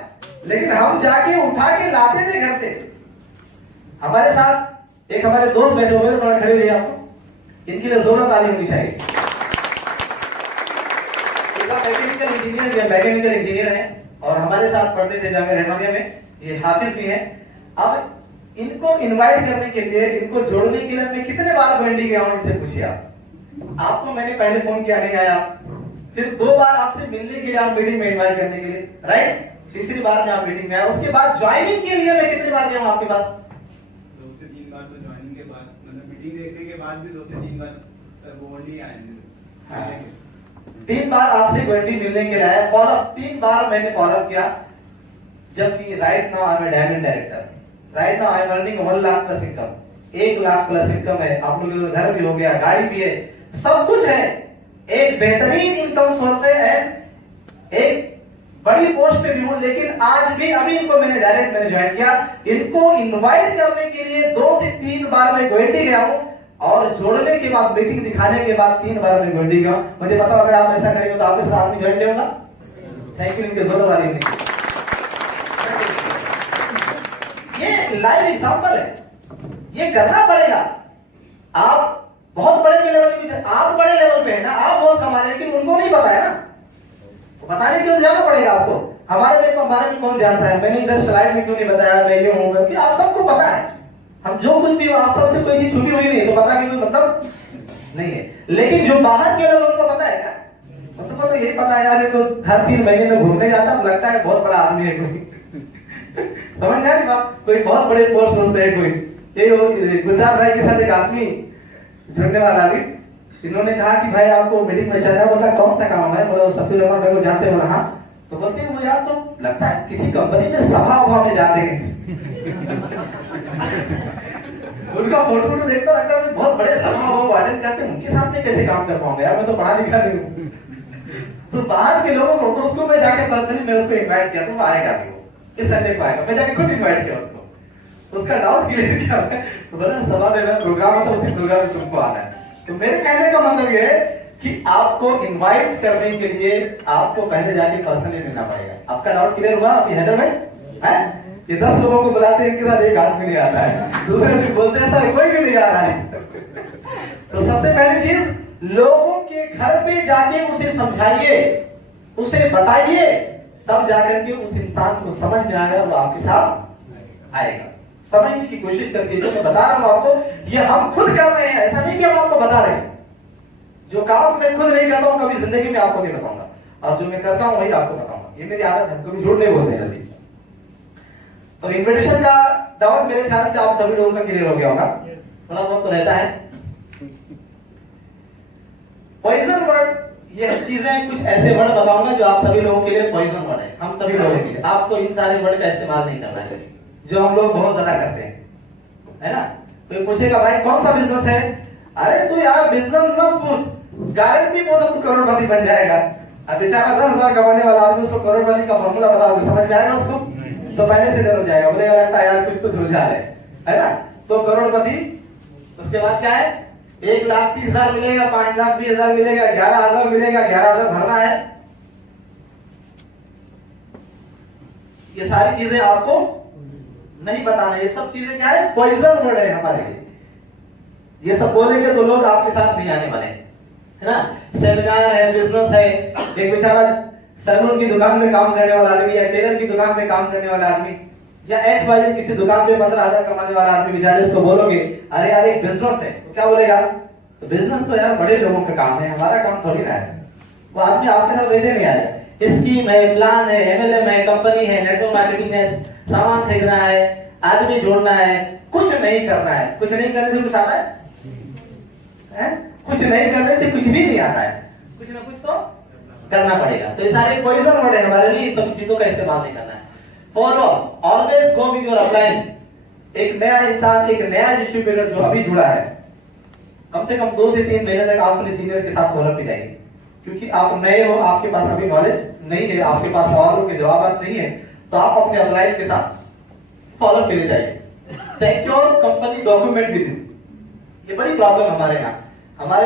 लेकिन हम जाके उठा के लाते थे घर से। हमारे साथ एक हमारे दोस्त बैठे हुए थे, थोड़ा खड़े हुए आपको, इनके लिए जोरदार ताली होनी चाहिए। मैकेनिकल इंजीनियर, मैकेनिकल इंजीनियर है और हमारे साथ पढ़ते थे जामिया रहमानिया में, ये हाफिज भी हैं। अब इनको इनवाइट करने के लिए, इनको जोड़ने के लिए मैं कितने बार गोंडी गया हूं, इनसे पूछिए आप। आपको मैंने पहले फोन किया, नहीं आया, फिर 2 बार आपसे मिलने के लिए आप मीटिंग में इनवाइट करने के लिए, राइट? तीसरी बार में आप मीटिंग में आए, उसके बाद ज्वाइनिंग के लिए मैं कितनी बार गया हूं आपके पास? 2 से 3 बार तो ज्वाइनिंग के बाद, मतलब मीटिंग देखने के बाद भी 2 से 3 बार सर गोंडी आए। 3 बार आपसे गोंडी मिलने के लिए आया, फॉलोअप 3 बार मैंने फॉलोअप किया। जबकि right now I am diamond director, right now I am earning 1 lakh plus income, 1 lakh plus income है। आप लोगों का घर भी हो गया, गाड़ी भी है, सब कुछ है, एक बेहतरीन इनकम सोर्स है, एक बड़ी पोस्ट पे भी हूं। लेकिन आज भी अभी इनको मैंने ज्वाइन किया। इनको इनवाइट करने के लिए 2 से 3 बार मैं गोंडी गया हूं, और जोड़ने के बाद, मीटिंग दिखाने के बाद 3 बार मैं गोंडी गया। मुझे पता अगर आप ऐसा करेंगे तो आपके साथ आदमी ज्वाइन होगा। थैंक यू, इनके जोरदार ताली होगी। ये लाइव एग्जांपल है, ये करना पड़ेगा। आप बहुत बड़े लेवल पे, आप बड़े लेवल पे है ना, आप बहुत कमा रहे हैं, लेकिन उनको नहीं पता है ना, तो बताने क्यों जाना पड़ेगा आपको। हमारे में कौन जानता है? मैंने इधर स्लाइड में क्यों नहीं बताया मैं ये हूं, क्योंकि आप सबको पता है। हम जो कुछ भी हो, आप सबसे कोई चीज छुपी हुई नहीं है, तो पता कि कोई मतलब नहीं है। लेकिन जो बाहर के लोग उनको पता है क्या? मतलब तो यही पता है यार, ये तो हर 3 महीने में घूमने जाता है, लगता है बहुत बड़ा आदमी है कोई। समझ रहे हैं आप? कोई बहुत बड़े पोस्ट होते हैं कोई। ये गुलजार भाई के साथ एक आदमी जुड़ने वाला अभी, इन्होंने कहा कि भाई आपको मीटिंग में चलना है, बोला कौन सा काम है? बोला सफीर रहमान भाई को जानते हैं? बोला हाँ। तो बोलते हैं मुझे यार तो लगता है किसी कंपनी में सभा में जाते हैं। उनका फोटो देखता लगता है बहुत बड़े सभा अटेंड करते हैं, उनके साथ में कैसे काम कर पाऊंगा यार, मैं तो पढ़ा लिखा नहीं हूँ। तो बाहर के लोगों को, तो उसको मैं जाके पर्सनली मैं उसको इनवाइट किया, तो वो आएगा भी, वो इस संडे को आएगा, मैं जाके खुद इनवाइट किया उसको। उसका डाउट क्लियर किया, तो बोला सभा में प्रोग्राम होता है, उसी प्रोग्राम में तुमको आना है। तो मेरे कहने का मतलब ये है कि आपको इनवाइट करने के लिए आपको पहले जाके पर्सनली मिलना पड़ेगा। आपका डाउट क्लियर हुआ? अभी हैदर भाई है, ये 10 लोगों को बुलाते हैं, इनके साथ एक आदमी नहीं आता है, दूसरे भी बोलते हैं सर कोई भी नहीं आ रहा है। तो सबसे पहली चीज, लोगों के घर पे जाके उसे समझाइए, उसे बताइए, तब जाकर के उस इंसान को समझ में आएगा और वो आपके साथ आएगा। समझने की कोशिश करके, जो मैं बता रहा हूं आपको, ये हम खुद कर रहे हैं, ऐसा नहीं कि हम आपको बता रहे हैं। जो काम मैं खुद नहीं करता हूं कभी जिंदगी में आपको नहीं बताऊंगा, और जो मैं करता हूं वही आपको बताऊंगा, ये मेरी आदत है, कभी झूठ नहीं बोलते हैं जल्दी। तो इन्विटेशन का डाउट मेरे ख्याल से आप सभी लोगों का क्लियर हो गया होगा, थोड़ा बहुत तो रहता है। पॉइजन वर्ड, ये चीजें कुछ ऐसे वर्ड बताऊंगा जो आप सभी लोगों के लिए पॉइजन वर्ड है, हम सभी लोगों के लिए। आपको इन सारे वर्ड का इस्तेमाल नहीं करना है, जो हम लोग बहुत ज्यादा करते हैं, है ना। कोई पूछेगा भाई कौन सा बिजनेस है, अरे तू यार बिजनेस मत पूछ, गारंटी बोल तू करोड़पति बन जाएगा। अब बेचारा 10,000 कमाने वाला आदमी उसको करोड़पति का फॉर्मूला बताओगे, समझ में आएगा उसको? तो पहले से डर हो जाएगा, बोलेगा लगता है यार कुछ तो झुलझाल है। है ना? तो करोड़पति, उसके बाद क्या है, 1,30,000 मिलेगा, 5,20,000 मिलेगा, 11,000 मिलेगा, 11,000 भरना है। ये सारी चीजें आपको नहीं बताना, ये सब चीजें क्या है, पॉइजन वर्ड है हमारे लिए। ये सब बोलेंगे तो लोग आपके साथ नहीं आने वाले, है ना? सेमिनार है, बिजनेस है, एक बेचारा सैलून की दुकान में काम करने वाला आदमी, या टेलर की दुकान में काम करने वाला आदमी, या एक्स वाई किसी दुकान पे 15,000 कमाने वाला आदमी, बेचारे उसको बोलोगे अरे यार एक बिजनेस है, तो क्या बोलेगा? तो बिजनेस तो यार बड़े लोगों का काम है, हमारा काम थोड़ी ना है। वो आदमी आपके साथ वैसे नहीं आएगा। स्कीम है, प्लान है, MLM है, कंपनी है, नेटवर्क मार्केटिंग है, सामान खरीदना है, आदमी जोड़ना है, कुछ नहीं करना है। कुछ नहीं करने से कुछ आता है? कुछ नहीं करने से कुछ भी नहीं आता है, कुछ ना कुछ तो करना पड़ेगा। तो ये सारे पॉइजन वर्ड है हमारे लिए, सब चीजों का इस्तेमाल नहीं करना है। Follow, always go with your upline. एक नया इंसान, एक नया डिस्ट्रीब्यूटर जो अभी जुड़ा है, कम से कम 2 से 3 महीने तक आप अपने सीनियर के साथ फॉलो की जाएगी, क्योंकि आप नए हो, आपके पास अभी नॉलेज नहीं है, आपके पास सवालों के जवाब नहीं है, तो आप अपने अपलाइन के साथ फॉलो के लिए जाइए। Take your company document with you. ये बड़ी प्रॉब्लम हमारे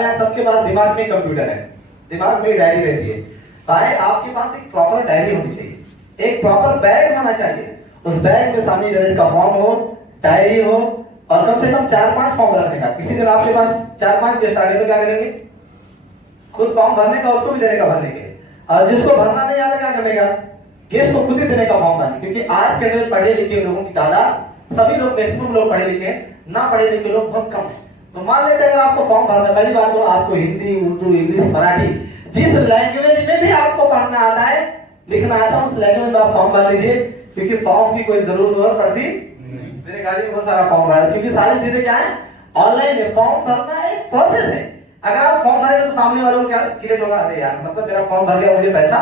यहाँ सबके पास दिमाग में कंप्यूटर है, दिमाग में डायरी रहती है। भाई आपके पास एक प्रॉपर डायरी होनी चाहिए, एक प्रॉपर बैग होना चाहिए। उस बैग में स्वामी डायरेक्ट का फॉर्म हो, डायरी हो, और कम से कम 4-5 फॉर्म रखने का। किसी दिन आपके पास 4-5 गेस्ट आ गए तो क्या करेंगे? खुद फॉर्म भरने का, उसको भी देने का भरने के। और जिसको भरना नहीं आता क्या करने का? गेस्ट को खुद ही देने का फॉर्म भरने। क्योंकि आज के डेट पढ़े लिखे लोगों की तादाद, सभी लोग मैक्सिमम लोग पढ़े लिखे, ना पढ़े लिखे लोग बहुत कम है। तो मान लेते हैं अगर आपको फॉर्म भरना, पहली बात तो आपको हिंदी, उर्दू, इंग्लिश, मराठी, जिस लैंग्वेज में भी आपको पढ़ना आता है, लिखना आता है, उस लैंग्वेज में आप फॉर्म भर लीजिए। क्योंकि फॉर्म की कोई जरूरत और पड़ती मेरे गाड़ी में बहुत सारा फॉर्म भरा, क्योंकि सारी चीजें क्या है, ऑनलाइन है। फॉर्म भरना एक प्रोसेस है। अगर आप फॉर्म भरेंगे तो सामने वालों को क्या क्रिएट होगा, अरे यार मतलब मेरा फॉर्म भर गया, मुझे पैसा।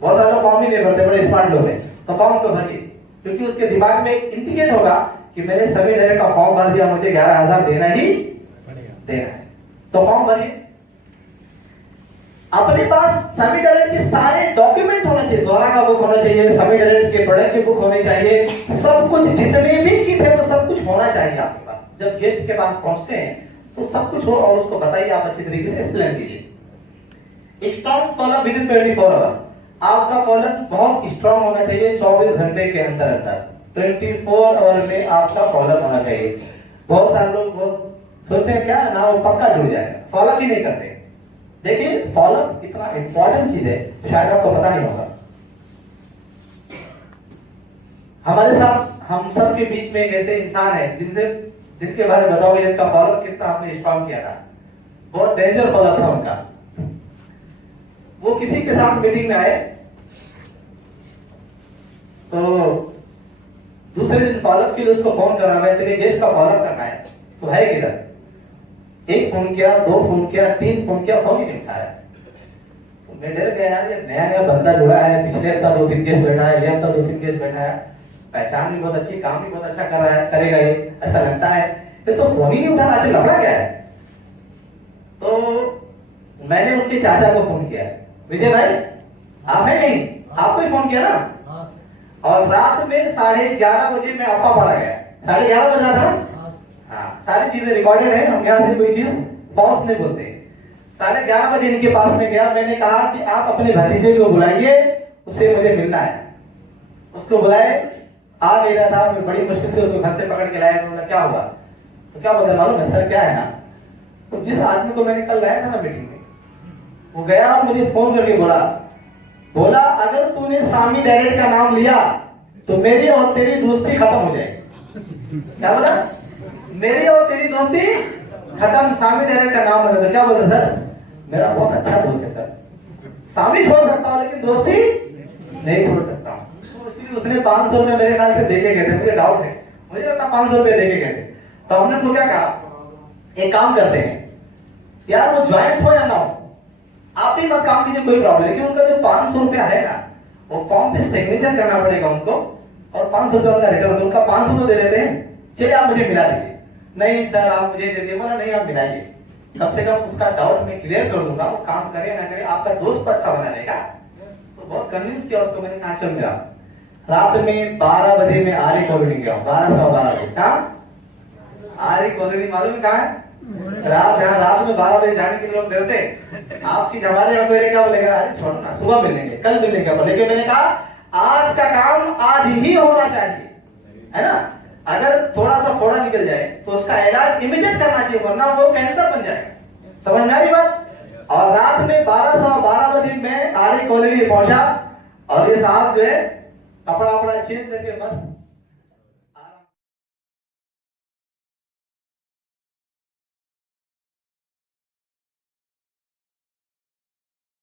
बहुत सारे फॉर्म ही नहीं भरते, बड़े स्मार्ट लोग हैं, तो फॉर्म तो भरिए, क्योंकि उसके दिमाग में इंडिकेट होगा कि मैंने सभी डायरेक्ट का फॉर्म भर दिया, मुझे 11,000 देना ही देना है, तो फॉर्म भरिए। अपने पास सभी डायरेक्ट के सारे डॉक्यूमेंट होना चाहिए, जोरा का बुक होना चाहिए, सभी डायरेक्ट के प्रोडक्ट की बुक होनी चाहिए, सब कुछ जितने भी किट है वो सब कुछ होना चाहिए आपके पास। जब गेस्ट के पास पहुंचते हैं तो सब कुछ हो, और उसको बताइए, आप अच्छी तरीके से एक्सप्लेन कीजिए। Strong column within 24 hour. आपका कॉलम बहुत स्ट्रॉन्ग होना चाहिए, 24 घंटे के अंदर अंदर 24 आवर में आपका कॉलम होना चाहिए। बहुत सारे लोग बहुत सोचते हैं क्या ना वो पक्का जुड़ जाएगा, फॉलो भी नहीं करते। देखिए फॉलो इतना इंपॉर्टेंट चीज है, शायद आपको पता नहीं होगा। हमारे साथ हम सब के बीच में एक ऐसे इंसान है जिनके बारे में बताओगे जिनका फॉलो कितना आपने स्ट्रॉन्ग किया था, बहुत डेंजर फॉलो था उनका। वो किसी के साथ मीटिंग में आए तो दूसरे दिन फॉलोअप के लिए उसको फोन करा, मैं तेरे गेस्ट का फॉलोअप करना है, तो है किधर? एक फोन किया, 2 फोन किया, 3 फोन किया, फोन ही नहीं उठाया। तो मैं डर गया यार, ये नया नया बंदा जुड़ा है, पिछले हफ्ता 2-3 गेस्ट बैठा है, ये हफ्ता 2-3 गेस्ट बैठा है, पहचान भी बहुत अच्छी, काम भी बहुत अच्छा कर रहा है, करेगा ये, ऐसा लगता है। तो फोन ही नहीं उठा रहा, लफड़ा क्या है? तो मैंने उनके चाचा को फोन किया, विजय भाई आप है नहीं? आपको ही फोन किया ना? और रात में 11:30 बजे मैं अप्पा पड़ा गया, 11:30 बज रहा था। हाँ, सारी चीजें रिकॉर्डेड है, हम यहाँ से कोई चीज फॉल्स नहीं बोलते। 11:30 बजे इनके पास में गया, मैंने कहा कि आप अपने भतीजे को बुलाइए, उससे मुझे मिलना है। उसको बुलाए, आ नहीं रहा था, मैं बड़ी मुश्किल से उसको घर से पकड़ के लाया। तो क्या हुआ? तो क्या बोला मालूम है सर? क्या है ना, तो जिस आदमी को मैंने कल लाया था ना मीटिंग में, वो गया और मुझे फोन करके बोला अगर तूने सामी डायरेक्ट का नाम लिया तो मेरी और तेरी दोस्ती खत्म हो जाएगी। क्या बोला? मेरी और तेरी दोस्ती खत्म, सामी डायरेक्ट का नाम बोला। तो क्या बोला सर? मेरा बहुत अच्छा दोस्त है सर, सामी छोड़ सकता हूँ लेकिन दोस्ती नहीं छोड़ सकता हूँ। तो उसने 500 रुपए मेरे ख्याल से देके गए थे, मुझे डाउट है, मुझे लगता 500 रुपए देके गए थे। तो हमने उनको क्या कहा, एक काम करते हैं यार, वो ज्वाइंट हो या ना हो आप ही मत काम कीजिए, कोई प्रॉब्लम, लेकिन उनका जो 500 रुपया है ना, वो फॉर्म पे सिग्नेचर करना पड़ेगा उनको, और 500 रुपया उनका रिटर्न। उनका 500 तो दे देते हैं, चलिए आप मुझे मिला दीजिए। नहीं सर आप मुझे दे दिए, बोला नहीं आप मिलाइए, सबसे कम उसका डाउट मैं क्लियर कर दूंगा, वो काम करे ना करे, आपका दोस्त तो अच्छा बना रहेगा। तो बहुत कन्विंस किया उसको, मैंने कहा चल मिला। रात में 12 बजे में आर्य को मीटिंग गया, 12 सवा 12 बजे। आरी कॉलोनी मालूम कहाँ है? रात यहाँ रात में 12 बजे जाने के लिए लोग डरते हैं। आपकी हमारे यहाँ मेरे क्या बोलेगा, अरे छोड़ो ना, सुबह मिलेंगे, कल मिलेंगे, लेकिन मैंने कहा आज का काम आज ही होना चाहिए, है ना। अगर थोड़ा सा फोड़ा निकल जाए तो उसका इलाज इमीडिएट करना चाहिए, वरना वो कैंसर बन जाएगा। समझ में आ रही बात। और रात में 12 बजे मैं आरी कॉलोनी पहुंचा और ये साहब जो है कपड़ा वपड़ा चेंज करके बस